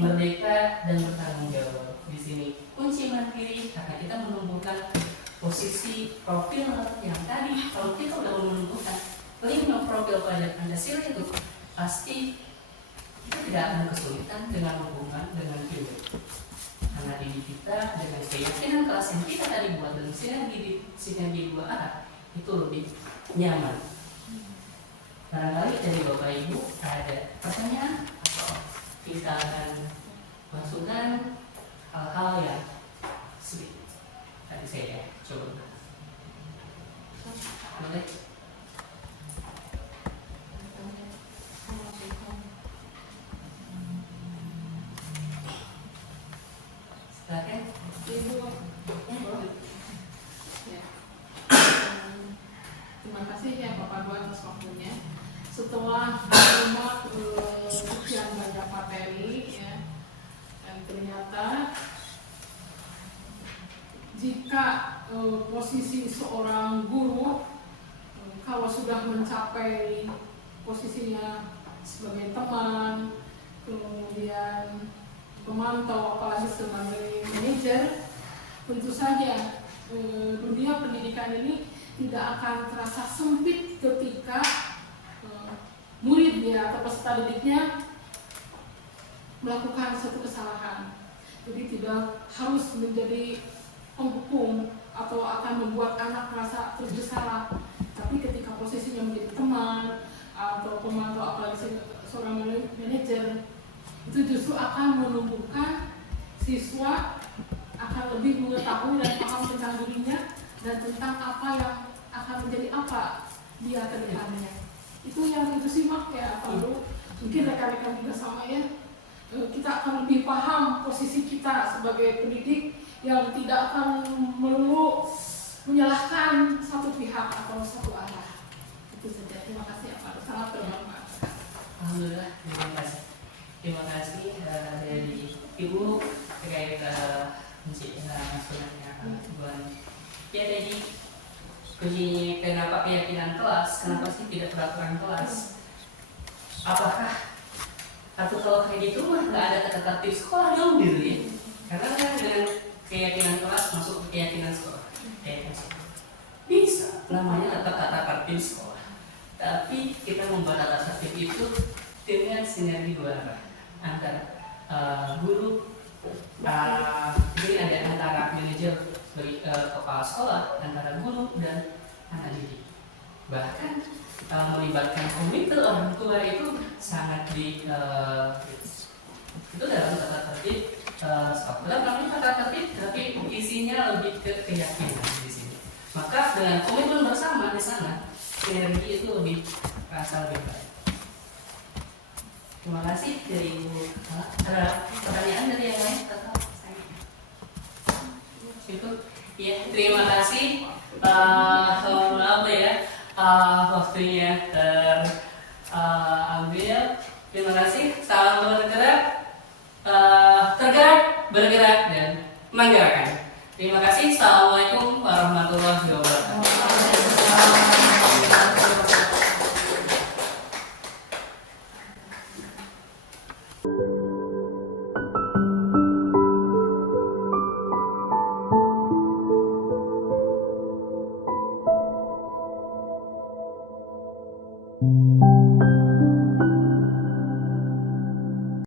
merdeka dan bertanggung jawab. Di sini kunci mandiri karena kita menumbuhkan posisi profil yang tadi. Kalau kita udah menumbuhkan 5 profil pada Pancasila itu, pasti kita tidak akan kesulitan dengan hubungan dengan hidup. Karena diri kita dengan keyakinan kelas yang kita tadi buat dan sinergi 2 arah itu lebih nyaman. Barangkali dari Bapak Ibu ada pertanyaan atau kita akan masukkan hal-hal yang sedikit tadi saya coba. Boleh? Silakan. Ya. Terima kasih ya Bapak Dua atas waktunya. Setelah menerima sekian banyak materi ya, dan ternyata jika posisi seorang guru kalau sudah mencapai posisinya sebagai teman, kemudian pemantau, apalagi sebagai manajer, tentu saja dunia pendidikan ini tidak akan terasa sempit ketika muridnya atau peserta didiknya melakukan suatu kesalahan. Jadi tidak harus menjadi penghukum atau akan membuat anak merasa bersalah. Tapi ketika posisinya menjadi teman atau pemantau, apalagi seorang manajer, itu justru akan menumbuhkan siswa akan lebih mengetahui dan paham tentang dirinya dan tentang apa yang akan menjadi apa dia ke depannya. Itu yang itu simak ya Pak Bro. Mungkin rekan-rekan juga sama ya. Kita akan lebih paham posisi kita sebagai pendidik yang tidak akan melulu menyalahkan satu pihak atau satu arah. Itu saja. Terima kasih ya Pak Bro. Sangat bermanfaat. Alhamdulillah, terima kasih. Terima kasih dari Ibu terkait masukannya bulan. Ya tadi kuncinya kenapa keyakinan kelas, kenapa sih tidak peraturan kelas? Apakah atau kalau kayak gitu mah nggak ada tata tertib sekolah dong gitu ya? Karena kan dengan keyakinan kelas masuk ke keyakinan sekolah, bisa namanya tata tertib sekolah. Tapi kita membuat tata tertib itu dengan sinergi 2 arah antara guru, jadi ada antara manajer sebagai kepala sekolah, antara guru dan anak didik. Bahkan melibatkan komite orang tua itu sangat itu dalam tata tertib sekolah. Dalam namanya tata tertib, tapi isinya lebih ke keyakinan di sini. Maka dengan komitmen bersama di sana, sinergi itu lebih terasa lebih baik. Terima kasih dari Ibu. Ada pertanyaan dari yang lain? Itu ya, terima kasih. Maaf ya, waktunya terambil. Terima kasih. Salam bergerak, bergerak dan menggerakkan. Terima kasih. Assalamualaikum warahmatullahi wabarakatuh. Thank